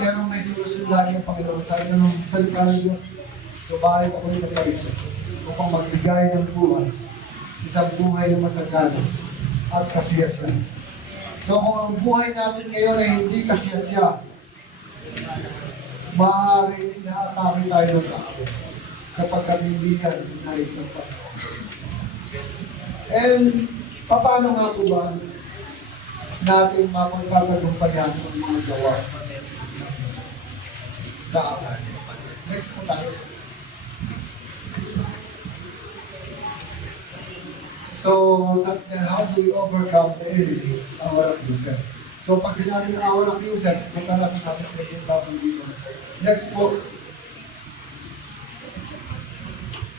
Pero may solusyon lagi ang Panginoon. Sabi ng salita ng Diyos, subalit ako rin ng Kristo upang magbigay ng buhay, isang buhay na masagana at kasiyasya. So kung ang buhay natin ngayon ay hindi kasiyasya, maaaring inaatake tayo ng kaaway sapagkat hindi yan nais ng Panginoon. And paano nga po ba natin mapagtatagumpayan ang mga gawa ng kaaway? Next po tayo. So, how do we overcome the enemy, our accuser? So, pag sinabi ng our accuser, si Satanas ang natin pinag-usapan dito. Next po.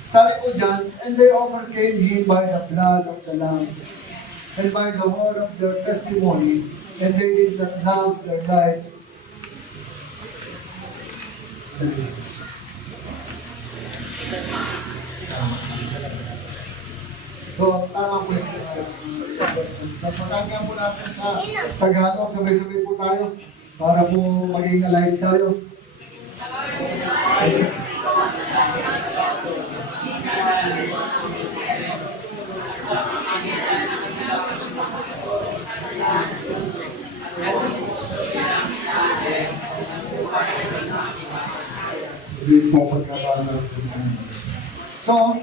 Sabi po dyan, and they overcame him by the blood of the Lamb and by the word of their testimony, and they did not love their lives. So, ang tama po yung question. So, pasanggan po natin sa Tagalog. Sabay-sabay po tayo para po maging alive tayo. Hindi po pagkabasa sa mga. So,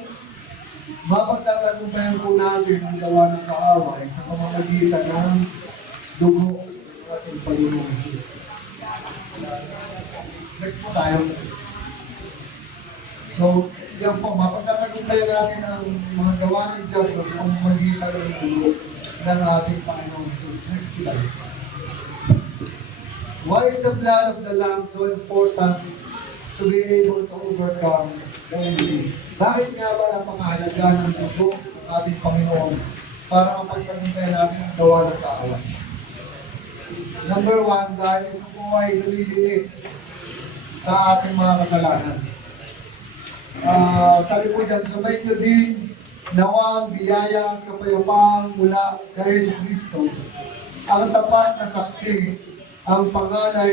mapagtatagumpayan po natin ang gawa ng kaaway sa pamamagitan ng dugo at ating Panginoong Jesus. Next po tayo. So, yan po, mapagtatagumpayan natin ang mga gawa ng Diyos sa pamamagitan ng dugo ng ating Panginoong Jesus. Next po tayo. Why is the blood of the Lamb so important to be able to overcome the enemy? Bakit nga ba napakahalaga ng dugo ng ating Panginoon para mapagtagumpayan natin ang gawa ng kaaway? Number one, dahil ito po ay nalilinis sa ating mga kasalanan. Sabi po dyan, sumayin nyo din nawa ang biyaya at kapayapaan mula kay Jesucristo, ang tapat na saksi, ang panganay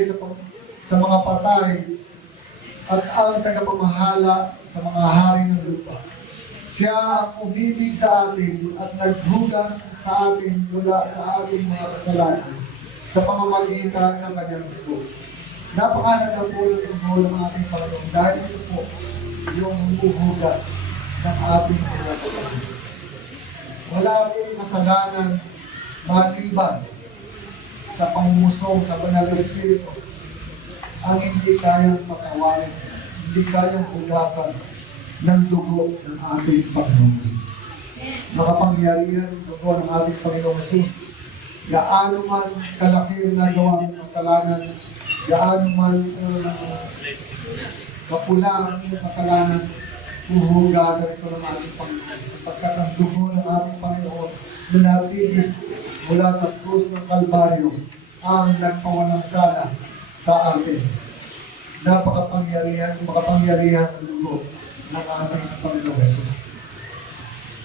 sa mga patay, at ang tagapamahala sa mga hari ng lupa. Siya ang umibig sa atin at naghugas sa atin mula sa ating mga kasalanan sa pamamagitan ng kanyang dugo. Napakahalaga po ng dugo ng ating Panginoon dahil ito po yung huhugas ng ating mga kasalanan. Wala pong kasalanan maliban sa pangumusong sa banal na Espiritu ang hindi kayang patawarin, hindi kayang hugasan ng dugo ng ating Panginoong Jesus. Makapangyarihan ng dugo ng ating Panginoong Jesus. Gaano man kalaki ang nagawa ng kasalanan, gaano man kapula ang iyong kasalanan, huhugasan ito ng ating Panginoon. Sapagkat ang dugo ng ating Panginoon na natinis mula sa krus ng Kalbaryo ang nagpawalang sala sa atin. Makapangyarihan ang dugo ng ating Panginoong Jesus.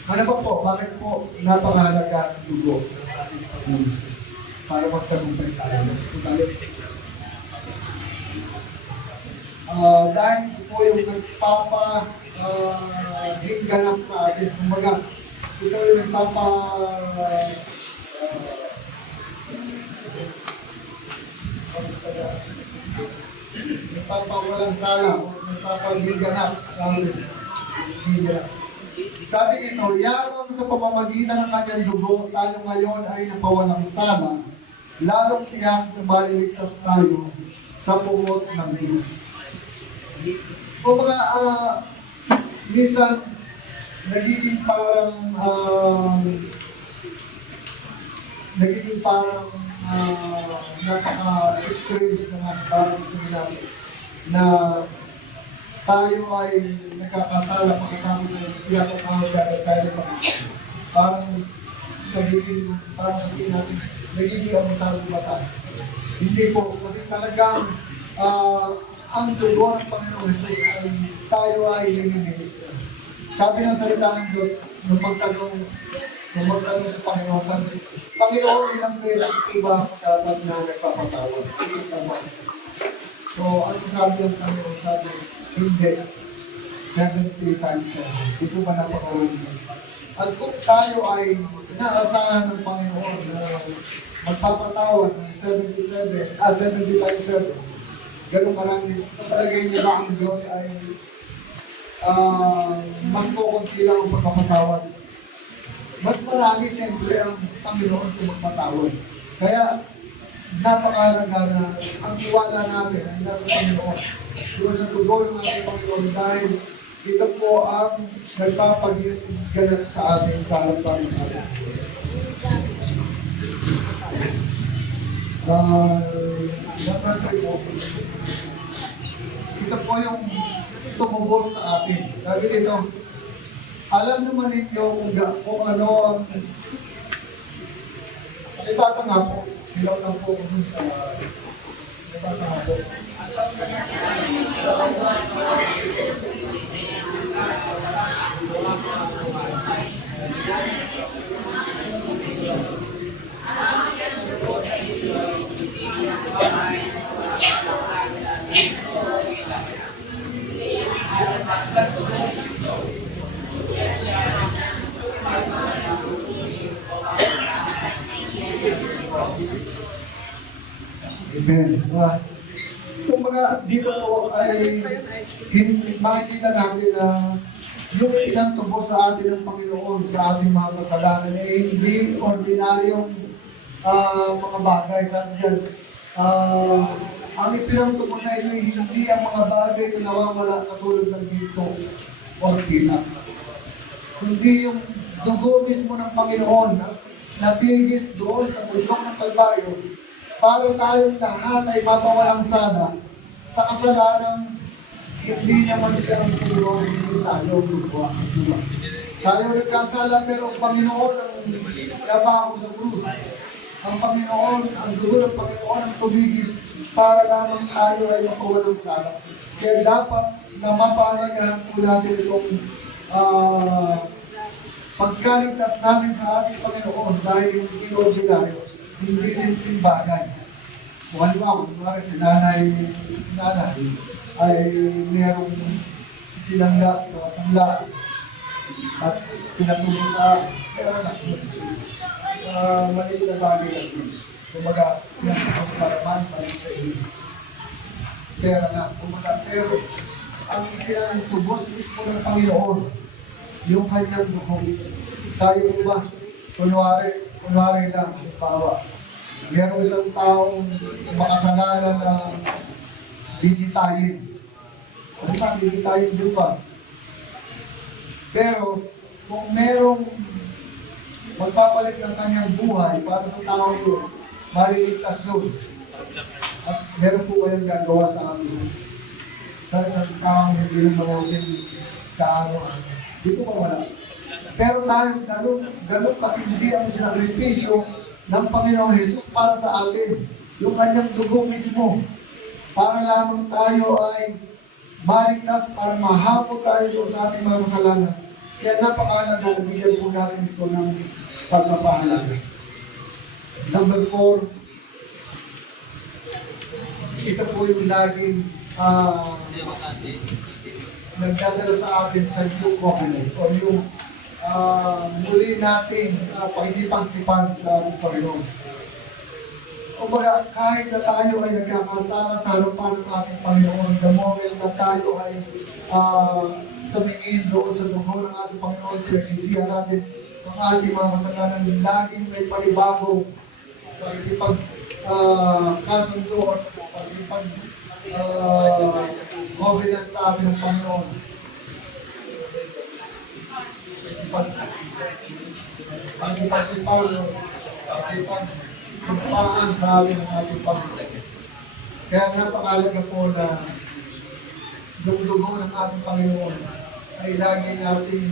Ano ba po? Bakit po napakahalaga ang dugo ng ating Panginoong Jesus? Para magtagumpay tayo. Let's go tayo. Dahil ito po yung nagpapa-hingganap sa atin. Kumbaga, ito yung nagpapawalang sala o nagpapa-hingganap sa atin. Sabi dito, yarang sa pamamagitan ng kanyang dugo, tayo ngayon ay napawalang sala, lalong tiyak na maliligtas tayo sa pugot ng Diyos. O mga minsan nagiging parang napaka-extremes na parang sa tingin natin na tayo ay nakakasala pagkatapos ay pinapatawag natin tayo pa. Parang sa tingin natin, nagiging abusado ba tayo? Hindi po, kasi talagang ang dugo ng Panginoong Jesus ay tayo ay nililinis na. Sabi ng salita ng Diyos, nung magtanong sa Panginoon, sabi, Panginoon, ilang beses po ba dapat na nagpapatawad? So, ano sabi ng Panginoon? Sabi, hindi. 70 times 7. Di po ba napakawin mo? At kung tayo ay inaasahan ng Panginoon na magpapatawad ng 70 times 7, ganun karami. Sa palagay niya ba ang Diyos ay mas kukunti lang ang pagpapatawad? Mas marami siyempre ang Panginoon kung magpatawad. Kaya napakahalaga na ang tiwala natin ay nasa Panginoon. Doon sa tugon ng ating Panginoon dahil ito po ang nagpapaganap sa ating sa harapan ng ating Diyos. Number 3 po. Ito po yung tumubos sa atin. Sabi dito, alam naman ninyo kung ano ang ipasa nga po. Silaw lang po kung sa ipasa nga po. Amen. Itong mga dito po ay makikita natin na yung ipinagtubo sa atin ng Panginoon sa ating mga kasalanan ay hindi ordinaryong mga bagay. Sabi dyan, Ang ipinamto ko sa inyo ay hindi ang mga bagay na nawawala katulad ng ginto o pilak, kundi yung dugo mismo ng Panginoon na natigis doon sa bundok ng Kalbaryo para tayong lahat ay mapawalang sana sa kasalanang hindi naman siya ang tulong, hindi tayo tuwa. Tayo nagkasala pero ang Panginoon ang labaho sa krus. Ang Panginoon, ang dugo ng Panginoon ang tumigis para lamang tayo ay mapawalang sala. Kaya dapat na mapahalagahan po natin itong pagkaligtas namin sa ating Panginoon dahil hindi ordinaryo, hindi simpleng bagay. Kung halimbawa, kung si nanay ay mayroong sinangla sa sangla at pinatubo sa pera lang. Maliit na bagay lang yun. Kumbaga, pinatubos para balik sa iyo. Pera lang. Kumbaga, pero ang ipinatubos mismo ng Panginoon, yung kanyang dugo. Tayo po ba? Kunwari lang, halimbawa. Meron isang taong makasalanan na bibitayin. Ano ba, bibitayin bukas? Pero, kung merong magpapalit ng kanyang buhay para sa tao yun, maliligtas yun. At meron po kayong gagawa sa amin. Sa isang taong hindi naman natin kaano-ano. Hindi po mawala. Pero tayo, ganun katindi ang sinakripisyo ng Panginoong Jesus para sa atin. Yung kanyang dugo mismo. Para lamang tayo ay maligtas, para mahamon tayo doon sa ating mga kasalanan. Kaya napakahalaga na bigyan po natin ito ng pagpapahalaga. Number 4, ito po yung laging nagdadala sa atin sa new covenant o yung muli natin pakikipagtipan sa ating Panginoon. O baga, kahit na tayo ay nagkakasama sa harapan ng ating Panginoon, the moment na tayo ay tumingin doon sa dugo ng ating Panginoon, pinagsisihan natin ang ating mga masalanan, laging may panibago pakikipag-kasundo o pakikipag-covenant sa ating Panginoon. Pakikipag-sumpaan sa atin ng ating Panginoon. Kaya napakalaga po na yung dugo ng ating Panginoon ay lagi natin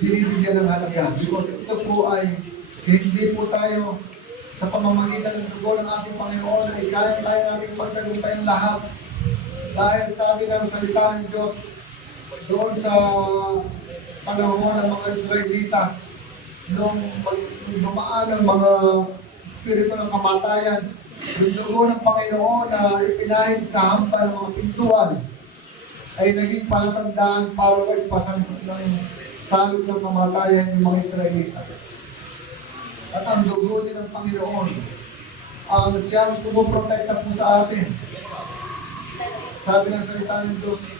binibigyan ng halaga. Because ito po ay hindi po tayo sa pamamagitan ng dugo ng ating Panginoon ay kaya tayo natin pagtagumpay ang lahat. Dahil sabi ng salita ng Diyos doon sa panahon ng mga Israelita, nung dumaan ng mga espiritu ng kamatayan, yung dugo ng Panginoon na ipinahid sa hampa ng mga pintuan ay naging palatandaan para magpasan ng salot ng kamatayan ng mga Israelita. At ang dugo din ng Panginoon ang siyang pumoprotekta po sa atin. Sabi ng salita ng Diyos,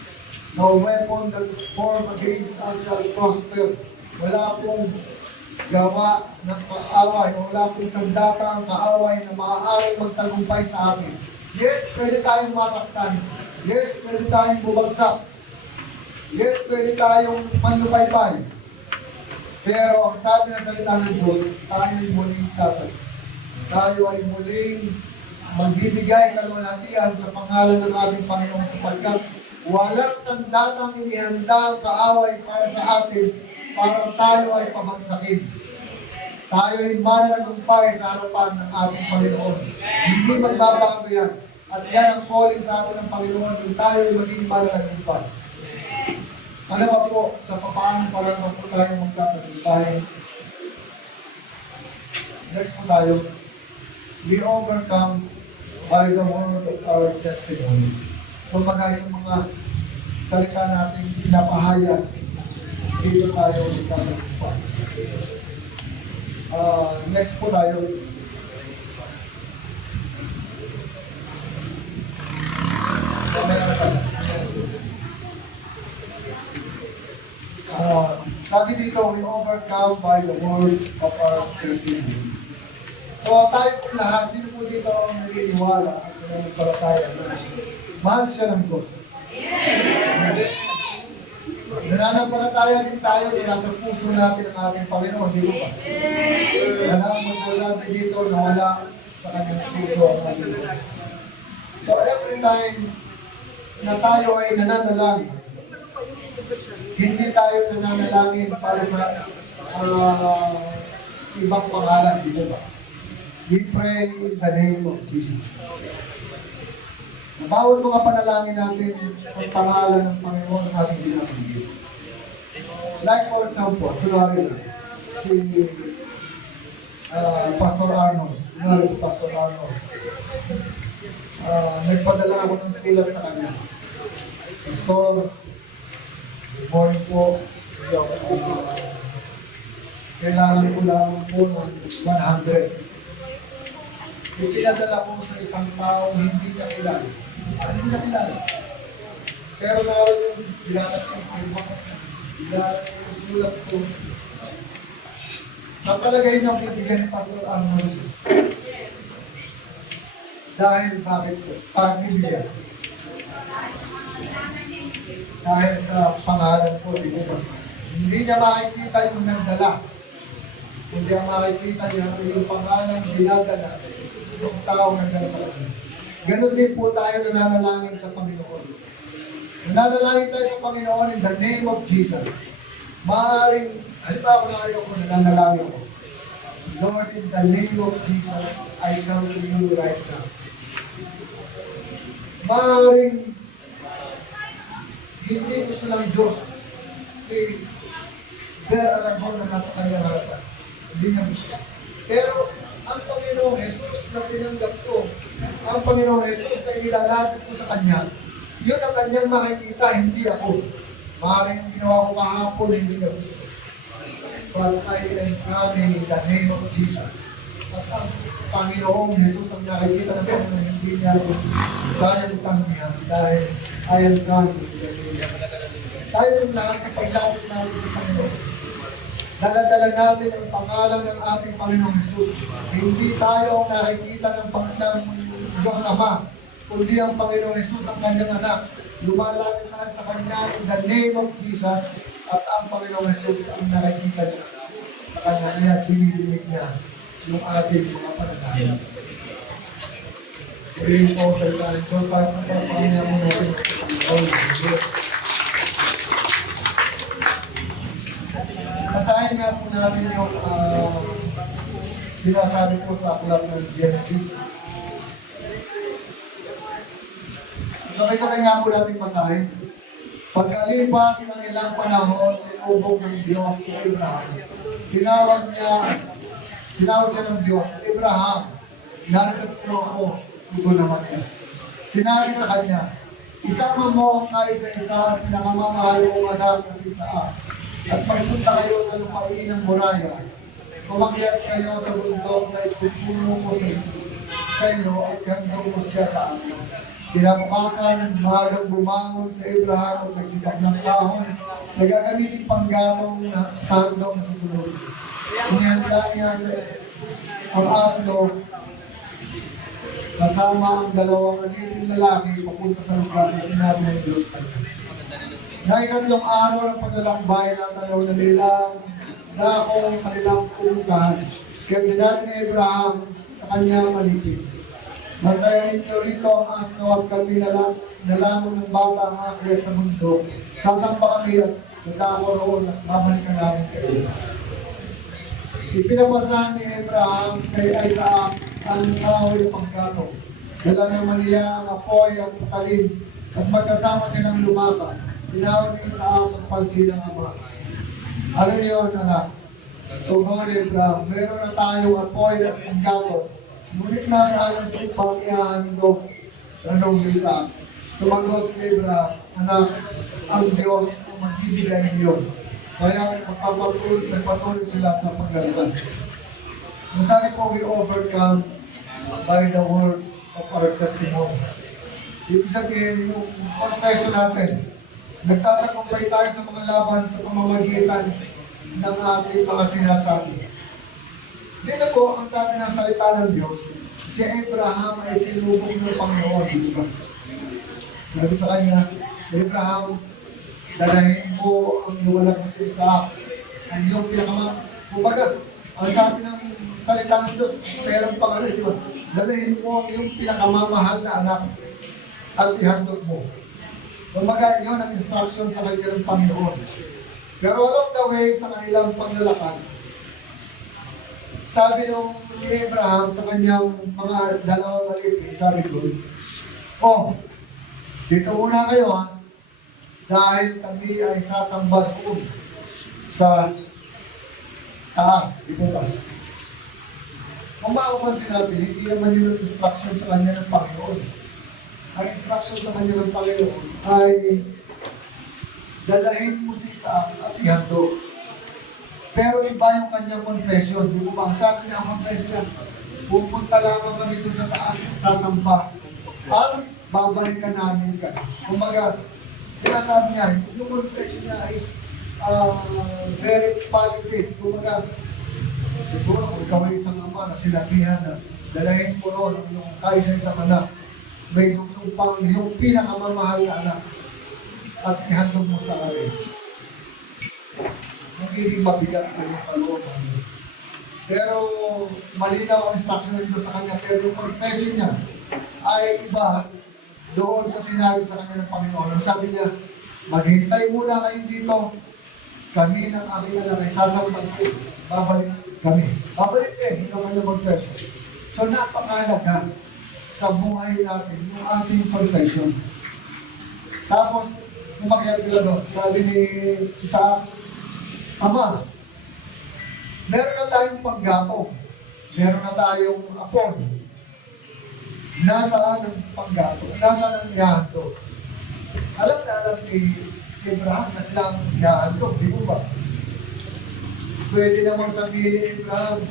no weapon that is formed against us shall prosper. Wala pong gawa ng kaaway, wala pong sandata ang kaaway na maaaring magtagumpay sa atin. Yes, pwede tayong masaktan. Yes, pwede tayong bubagsak. Yes, pwede tayong manlupaypay. Pero ang sabi ng salita ng Diyos, tayo ay muling tatag. Tayo ay muling magbibigay kalwalhatian sa pangalan ng ating Panginoon sapagkat walang sandatang inihanda ang kaaway para sa atin para tayo ay pabagsakin. Tayo ay mananagumpay sa harapan ng ating Panginoon. Hindi magbabago yan. At yan ang calling sa atin ng Panginoon kung tayo ay maging mananagumpay. Ano ba po, sa papaano pa lang po tayo magtatagumpay? Next po tayo. We overcome by the word of our testimony. Kung mga yung mga salita natin pinapahayag, dito tayo magtatagumpay. Next po tayo. Sabi dito, we overcome by the word of our testimony. So tayo po lahat, sino po dito ang naniniwala at nananampalataya na mahal siya ng Diyos? Nananampalataya din tayo na nasa puso natin ang ating Panginoon, di ba ba? Wala ang masasabi dito na wala sa kanyang puso ang ating Panginoon. So every time na tayo ay nananalangin, hindi tayo nananalangin para sa ibang pangalan, di ba ba? We pray in the name of Jesus. Sa bawat mga panalangin natin, ang pangalan ng Panginoon ang ating binabanggit. Like for example, kunwari lang, si Pastor Arnold, kunwari si Pastor Arnold, nagpadala ako ng sulat sa kanya. Pastor, good morning po. Kailangan ko lang po ng 100. Yung pinadala ko sa isang taong hindi na kilala. Hindi na kilala. Pero naroon yung bilangat ng firma. Bilangat yung sulat ko. Sa palagay niya, bibigyan ni Pastor Arnold. Dahil bakit po? Pagbibigyan. Dahil sa pangalan ko, di ba? Hindi niya makikita yung nagdala. Hindi niya makikita niya yung pangalan dinadala yung tao nagdala sa kanya. Ganon din po tayo nananalangin sa Panginoon. Nananalangin tayo sa Panginoon in the name of Jesus. Maaaring, halimbawa na ako, nananalangin ko. Lord, in the name of Jesus, I come to you right now. Maaaring, hindi gusto ng Diyos si Ber Aragon na nasa kanyang harapan. Hindi niya gusto. Pero, ang Panginoong Jesus na tinanggap ko, ang Panginoong Jesus na inilalapit ko sa Kanya, yun ang Kanyang makikita, hindi ako. Maaaring ang ginawa ko kahapon, hindi niya gusto. But I am coming in the name of Jesus. At ang Panginoong Jesus ang nakikita ng Panginoon, hindi niya ito kayang tanggihan dahil I am coming in the name of Jesus. Tayo ng lahat sa paglapit natin sa Panginoon. Daladala natin ang pangalan ng ating Panginoong Jesus. Hindi tayo ang nakikita ng Diyos Ama, kundi ang Panginoong Jesus ang kanyang anak. Lumalapit tayo sa Kanya in the name of Jesus at ang Panginoong Jesus ang nakikita niya sa Kanya. Kaya dinidinig niya yung ating mga panalangin. Purihin po sa salita ng Diyos para magpapahamya mo natin ang Panginoon. Basahin nga po natin yung sinasabi po sa aklat ng Genesis. Sabay-sabay nga po natin basahin. Pagkalipas ng ilang panahon, sinubok ng Diyos si Abraham. Tinawag siya ng Diyos, Abraham, narito po ako, tugon naman niya. Sinabi sa kanya, isama mo ang kaisa-isa at pinakamamahal mong anak na si Isaac. At magpunta kayo sa lupain ng Moriah. Umakyat kayo sa bundok na itutulong ko sa inyo at hanggang mo siya sa amin. Kinabukasan, mahagang bumangon si Abraham at nagsikap ng kahoy na gagamitin panggatong na sandok na susunod. Inihanda niya ang asno kasama ang dalawang alipin lalaki papunta sa lugar na sinabi ng Diyos kanya. Na ikatlong araw ng paglalakbay na tanaw na nilang dako ang kanilang pumuntahan. Kaya sinabi ni Abraham sa kanyang alipin, bantayan ninyo rito ang asno at kami nalamon ng bata ang akyat sa mundo. Sasamba kami at sa dako roon at babalikan namin kayo. Ipinapasahan ni Abraham kay Isaac ang kahoy ng panggatong. Dala naman niya ang apoy at patalim at magkasama silang lumakad. Tinawag ni Isaac ang pansin ng ama. Ano yun, anak? Tugon ni Abraham, meron na tayong apoy at panggatong. Ngunit nasa alam tupang ihahandog. Tanong ni Isaac. Sumagot si Abraham, anak, ang Diyos ang magbibigay niyon. Kaya nagpatuloy sila sa paglalakad. Masabi po, we overcome by the word of our testimony. Ibig sabihin, yung confession natin, nagtatagumpay tayo sa mga laban sa pamamagitan ng ating mga sinasabi. Dito po, ang sabi ng salita ng Diyos, si Abraham ay sinubok ng Panginoon, di ba? Sabi sa kanya, Abraham, dalahin mo ang iyong anak na si Isaac, ang iyong kumbaga, ang sabi ng salita ng Diyos, pero pang di ba? Dalahin mo ang iyong pinakamamahal na anak at ihandog mo. Kumbaga, yun ang instruction sa kanya ng Panginoon. Pero along the way, sa kanilang paglalakad, sabi nung ni Abraham sa kanyang mga dalawang alipin, sabi doon, oh, dito muna kayo ha, dahil kami ay sasamba doon sa taas, di ba? Kung makapansin natin, hindi naman yun ang instruction sa kanya ng Panginoon. Ang instruction sa kanya ng Panginoon ay dalahin mo si Isaac at ihandog. Pero iba yung kanyang confession. Di ba? Ang sabi niya, ang confession niya, pupunta lang kami dito sa taas at sasampa. At babalikan namin ka. Kumaga, sinasabi niya, yung confession niya is very positive. Kumaga, siguro kung ikaw ay isang ama na sinabihan na dalahin mo ron yung kaisa-isang anak, may dugtong pang yung pinakamamahal na anak at ihandog mo sa akin. Magiging mabigat sa iyong kalooban. Pero malinaw ang instruction nito sa kanya, pero yung confession niya ay iba doon sa sinabi sa kanya ng Panginoon. Ang sabi niya, maghintay muna kayo dito, kami ng aking anak ay sasampan ko, babalik kami. Babalik din, yun ang kanyang confession. So napakahalaga sa buhay natin yung ating confession. Tapos, umakyat sila doon. Sabi ni Isaac, Ama, meron na tayong panggatong. Meron na tayong apon. Nasaan ang panggatong? Nasaan ang ihahandog? Alam na alam ni Abraham na sila ang ihahandog, di mo ba? Pwede namang sabihin ni Abraham,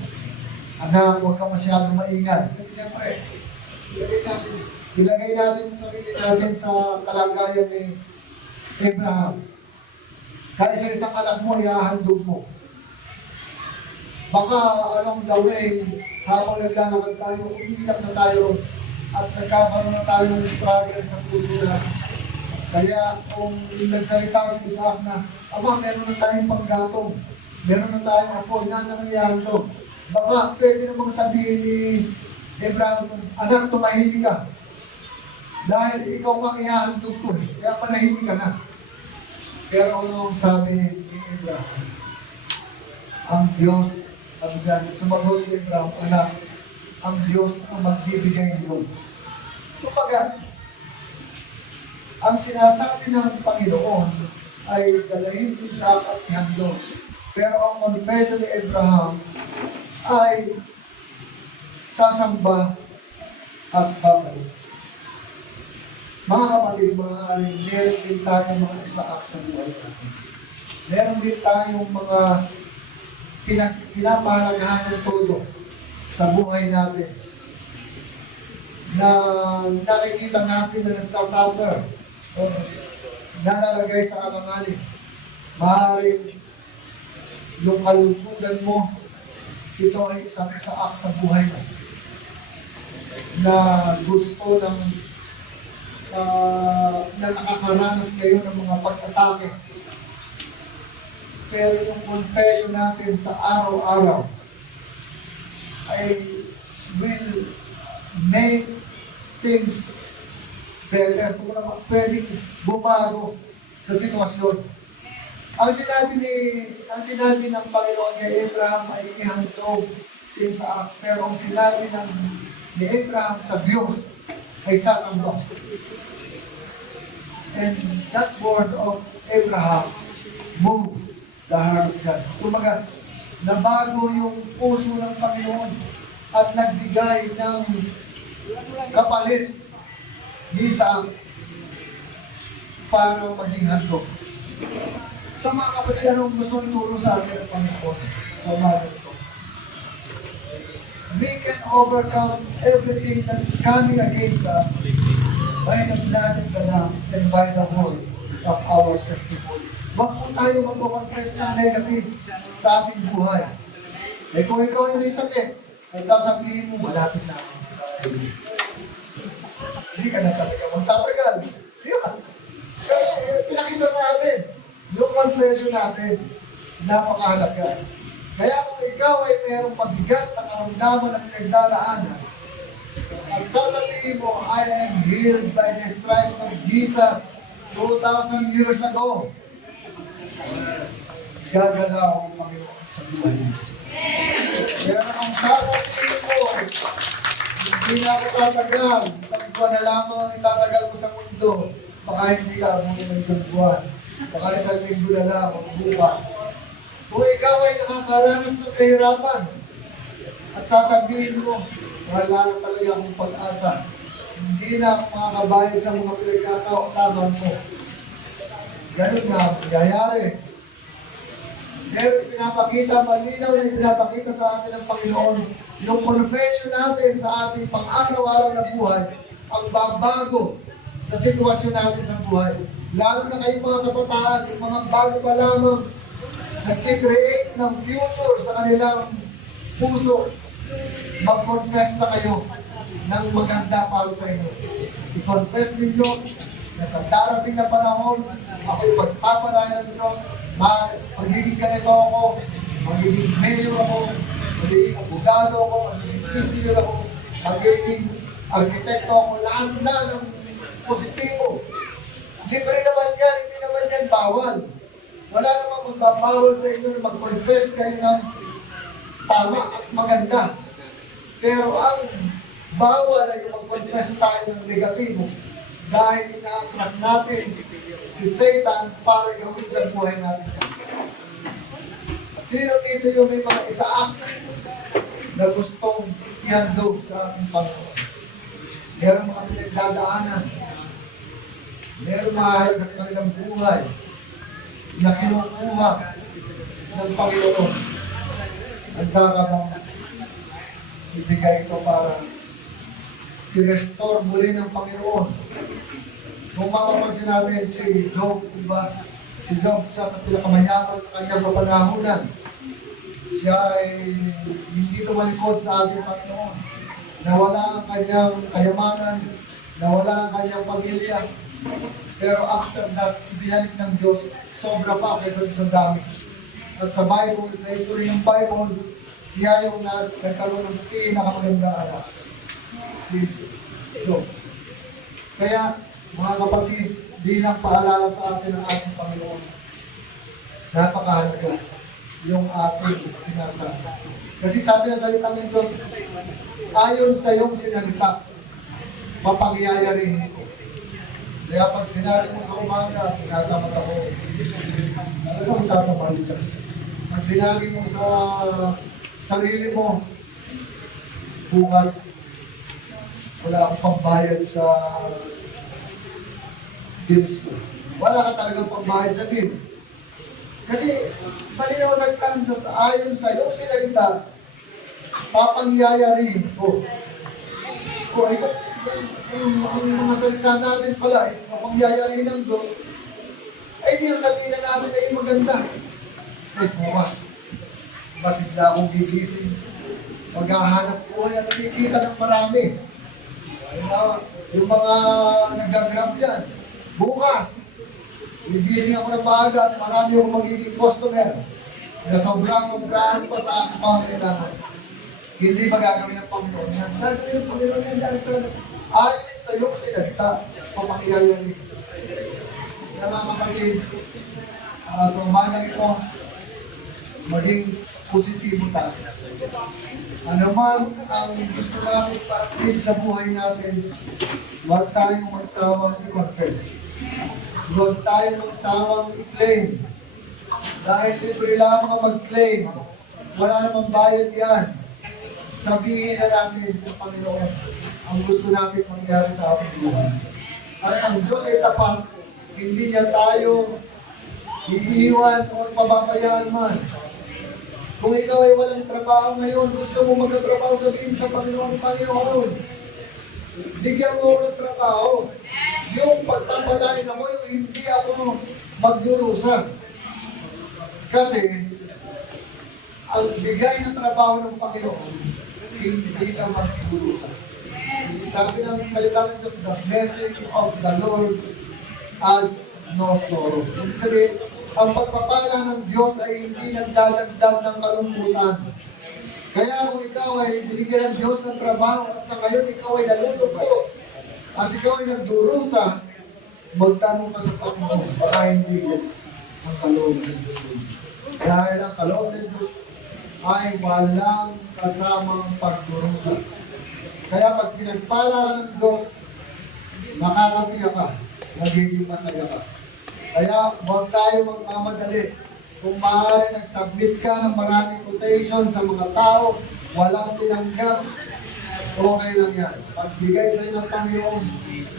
anak, huwag ka masyadong maingay. Kasi siyempre, ilagay natin ang sarili natin sa kalagayan ni Abraham. Kaya sa isang anak mo, iahandog mo. Baka along the way, habang naglalakad tayo, umiiyak na tayo at nagkakaroon na tayo ng struggle sa puso natin. Kaya kung nagsalita si Isaac na, Aba, meron na tayong panggatong, meron na tayong apo, nasa nangyayandog. Baka pwede namang sabihin ni Abraham, anak, tumahimik ka. Dahil ikaw mang iahandog ko, kaya panahimik ka na. Pero anong sabi ni Abraham? Ang Diyos, sumagot si Abraham, anak, ang Diyos ang magbibigay niyo. Kumbaga, ang sinasabi ng Panginoon ay dalahin si Isaac at ihandog. Pero ang confession ni Abraham ay sasamba at babalik. Mga kapatid, meron din tayong mga Isaac sa buhay natin. Meron din tayong mga pinapahalagahan ng todo sa buhay natin na nakikita natin na nagsasuffer o nalalagay sa alanganin. Maaaring yung kalusugan mo, ito ay isang Isaac sa buhay mo na gusto ng na nakakaranas kayo ng mga pag-atake. Pero yung confession natin sa araw-araw ay will make things better. Kung pwedeng bumago sa sitwasyon. Ang sinabi ng Panginoon kay Abraham ay ihandog si Isaac. Pero ang sinabi ni Abraham sa Diyos ay sasamba. And that word of Abraham moved the heart of God. Kumaga, nabago yung puso ng Panginoon at nagbigay ng kapalit ni Isaac para maging handog. Sa mga kapatid, anong gusto ituro sa atin ng Panginoon sa umaga ito? We can overcome everything that is coming against us by the blood of the Lamb and by the word of our testimony. Huwag po tayo mag-confess ng negative sa ating buhay. Eh kung ikaw ay may sakit, at sasabihin mo, malapit na ako. Hindi ka na talaga magtatagal. Di ba? Kasi pinakita sa atin, yung confession natin, napakahalaga. Kaya kung ikaw ay mayroong pabigat na karamdaman ng pinagdaraanan, at sasabihin mo, I am healed by the stripes of Jesus 2,000 years ago, gagalaw ang Panginoon sa buhay mo. Kaya kung sasabihin mo, hindi na ako tatagal, isang buwan na lamang ang itatagal ko sa mundo, baka hindi ka abutin ng isang buwan, baka isang linggo na lang, magbuka. Kung ikaw ay nakakaranas ng kahirapan, at sasabihin mo, wala na talaga akong pag-asa, hindi na ako makakabayad sa mga pinagkakautangan mo. Ganun nga ang nangyayari. Pero pinapakita, malinaw na pinapakita sa atin ng Panginoon, yung confession natin sa ating pang-araw-araw na buhay, ang babago sa sitwasyon natin sa buhay. Lalo na kayong mga kabataan, yung mga bago pa lamang, nag-create ng future sa kanilang puso, mag-confess na kayo ng maganda para sa inyo. I-confess ninyo na sa darating na panahon, ako'y pagpapalayan ng Diyos, magiging ganito ako, magiging mayor ako, magiging abogado ako, magiging engineer ako, magiging arkitekto ako, lahat na ng positibo. Libre naman yan, hindi naman yan bawal. Wala namang magbabawal sa inyo na mag-confess kayo ng tama at maganda. Pero ang bawal ay mag-confess tayo ng negatibo dahil ina-attract natin si Satan para gawin sa buhay natin. Sino dito yung may mga isaak na gustong ihandog sa ating Panginoon? Meron mga pinagdadaanan. Meron mga halaga sa kanilang buhay na kinukuha ng Panginoon. Handa ka bang ibigay ito para i-restore muli ng Panginoon? Kung mapapansin natin si Job, diba? Si Job, isa sa pinakamayaman sa kanyang kapanahunan. Siya ay hindi tumalikod sa ating Panginoon. Nawala ang kanyang kayamanan, nawala ang kanyang pamilya. Pero after that, ibinalik ng Diyos, sobra pa kaysa sa dami. At sa Bible, sa history ng Bible, siya yung nagkaroon ng pinakamagandang anak. Si Job. Kaya, mga kapatid, bilang paalala sa atin ng ating Panginoon, napakahalaga yung ating sinasabi. Kasi sabi na salita ng Diyos, ayon sa iyong sinalita, mapangyayarihin ko. Kaya pag sinabi mo sa umaga, tinatamad ako, talagang tatamad ka. Pag sinabi mo sa sarili mo, bukas, wala akong pambayad sa bills ko. Wala ka talagang pambayad sa bills. Kasi, malinaw sa salita ng Diyos, ayon sa iyong sinalita, papangyayarihin ko. O, ito, ang mga salita natin pala is mapangyayarihin ng Diyos, ay di ang sabihin na natin ay maganda. Ay, bukas. Masigla akong gigising. Maghahanap ko at kikita ng marami. Yung mga nag-grab dyan, bukas, gigising ako ng maaga at marami akong magiging customer na sobra-sobrahan pa sa aking mga kailangan. Hindi ba gagawin ng Panginoon yan? Gagawin ng Panginoon yan dahil ayon sa iyong sinalita, pamangyayari. Kaya mga kapatid, sa umaga ito, maging positibo tayo. Ano man ang gusto namin pa-achieve sa buhay natin, huwag tayong magsawang i-confess. Huwag tayong magsawang i-claim. Dahil libre lamang ang mag-claim. Wala namang bayad yan. Sabihin na natin sa Panginoon ang gusto natin mangyari sa ating buhay. At ang Diyos ay tapat, hindi niya tayo iiwan o pababayaan man. Kung ikaw ay walang trabaho ngayon, gusto mo magkatrabaho, sabihin sa Panginoon, Panginoon, bigyan mo ako ng trabaho. Yung pagpapalain ako, yung hindi ako magdurusa. Kasi, ang bigay ng trabaho ng Panginoon, hindi ka magdurusa. Sabi ng salita ng Diyos, the blessing of the Lord adds no sorrow. Ibig sabihin, ang pagpapala ng Diyos ay hindi nagdadagdag ng kalungkutan. Kaya kung ikaw ay binigyan ng Diyos ng trabaho at sa ngayon ikaw ay nalulungkot at ikaw ay nagdurusa, magtanong ka sa Panginoon, baka hindi yan ang kaloob ng Diyos. Dahil ang kaloob ng Diyos ay walang kasamang pagdurusa. Kaya pag pinagpala ka ng Diyos, makakatiyak ka, magiging masaya ka. Kaya huwag tayo magmamadali. Kung maaari nag-submit ka ng maraming quotation sa mga tao, walang tinanggap, okay lang yan. Pagbigay sa iyo ng Panginoon,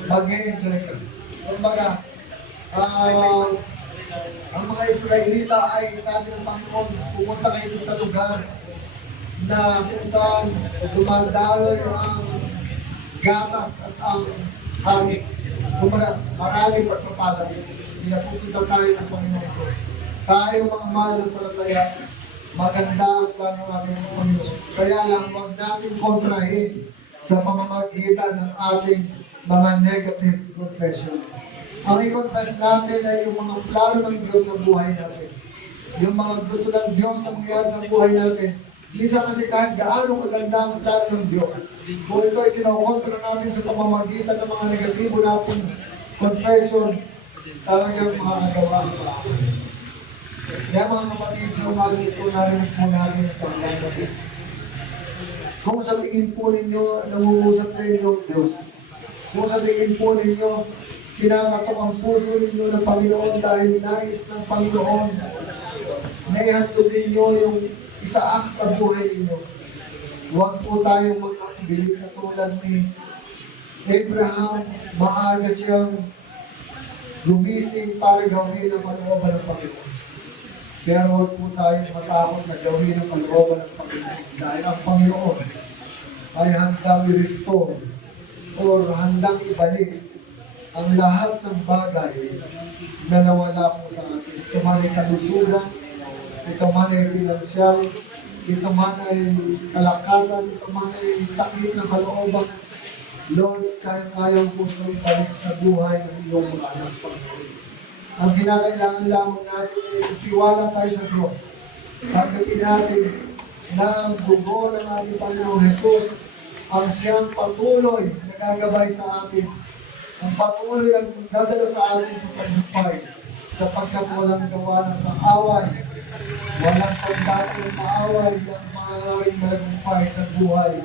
mag-enjoy ka. Kumbaga, ang mga Israelita ay sabi ng Panginoon, pumunta kayo sa lugar na kung saan dumadaloy ang gatas at ang hangin. Kumbaga, maraming pagpapala. Pinapupunta tayo ng Panginoon ko. Tayo mga mahal ng palataya, maganda ang plano natin ng Panginoon. Kaya lang, huwag natin kontrahin sa pamamagitan ng ating mga negative confession. Ang i-confess natin ay yung mga plano ng Diyos sa buhay natin. Yung mga gusto ng Diyos na mangyari sa buhay natin. Minsan kasi kahit gaano kaganda ang plano ng Diyos, kung ito ay kinokontra natin sa pamamagitan ng mga negatibo natin confession, talagang makakagawa ang pa. Kaya mga kapatid, sa umaga ito, narinig po natin sa salita ng Diyos. Kung sa tingin po ninyo, nangungusap sa inyo ang Diyos. Kung sa tingin po ninyo, kinakatok ang puso ninyo ng Panginoon dahil nais ng Panginoon na ihandog ninyo yung isaak sa buhay ninyo. Huwag po tayong mag-akbili katulad ni Abraham. Maaga siyang gumising para gawin ang kalooban ng Panginoon. Pero huwag po tayong matakot na gawin ang kalooban ng Panginoon dahil ang Panginoon ay handang i-restore or handang ibalik ang lahat ng bagay na nawala po sa atin. Ito man ay kalusugan, ito man ay pinansyal, ito man ay kalakasan, ito man ay sakit ng kalooban. Lord, kaya-kayang po ito ibalik sa buhay ng iyong mga anak, Panginoon. Ang kinakailangan lamang natin ay tiwala tayo sa Diyos. Tanggapin natin na ang dugo ng ating Panginoong Jesus ang siyang patuloy na gagabay sa atin. Ang patuloy ang dadala sa atin sa pagdupay, sapagkat walang gawa ng kaaway, walang sandata ng kaaway ang maaaring malagumpay sa buhay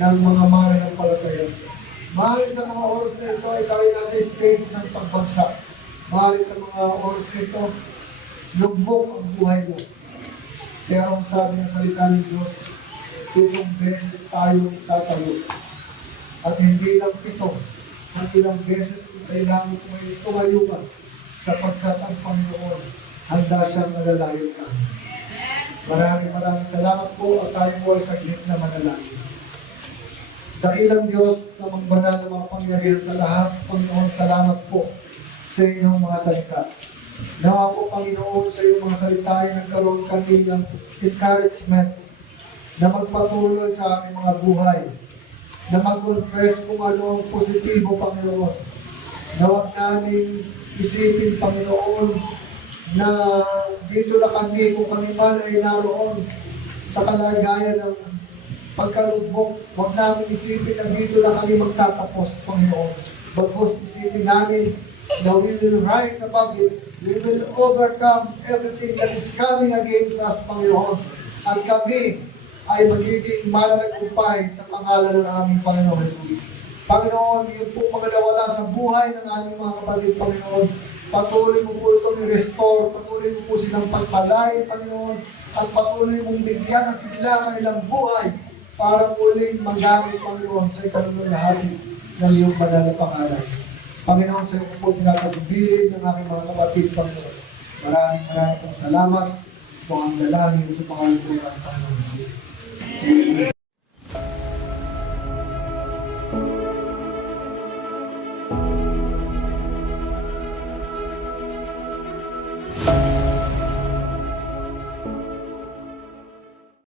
ng mga mananampalataya. Mahal sa mga oras na ito, ikaw ay nasa stage ng pagbagsak. Mahal sa mga oras na ito, lugmok ang buhay mo. Pero ang sabi ng salita ng Diyos, 7 beses tayong tatayo. At hindi lang 7, ang ilang beses kailangan mo may tumayo ka sapagkat ang Panginoon handa siyang nalalayan tayo. Maraming salamat po at tayo po ay saglit na manalangin. Dakilang Diyos sa mga banal na mga pangyarihan sa lahat, Panginoon, salamat po sa inyong mga salita. Nawa po, Panginoon, sa iyong mga salita ay nagkaroon kami ng encouragement na magpatuloy sa aming mga buhay, na mag-confess kung ano ang positibo, Panginoon. Na huwag namin isipin, Panginoon, na dito na kami kung kami man ay naroon sa kalagayan ng pagkalugmok. Huwag namin isipin na dito na kami magtatapos, Panginoon. Bagkus isipin namin na we will rise above it. We will overcome everything that is coming against us, Panginoon. At kami ay magiging mananagumpay sa pangalan ng aming Panginoon Jesus. Panginoon, yun po mga nawala sa buhay ng aming mga kapatid, Panginoon. Patuloy mo po itong i-restore, patuloy mo po silang pagpalain, Panginoon, at patuloy mong bigyan ng sigla ng ilang buhay para muling magamit, Panginoon, sa ikalulahati ng iyong banal na pangalan. Panginoon, sa iyo po tinatagubilin ng aking mga kapatid, Panginoon. Maraming pong salamat po ang dalangin sa pangalan po ng Panginoon Jesus. Amen.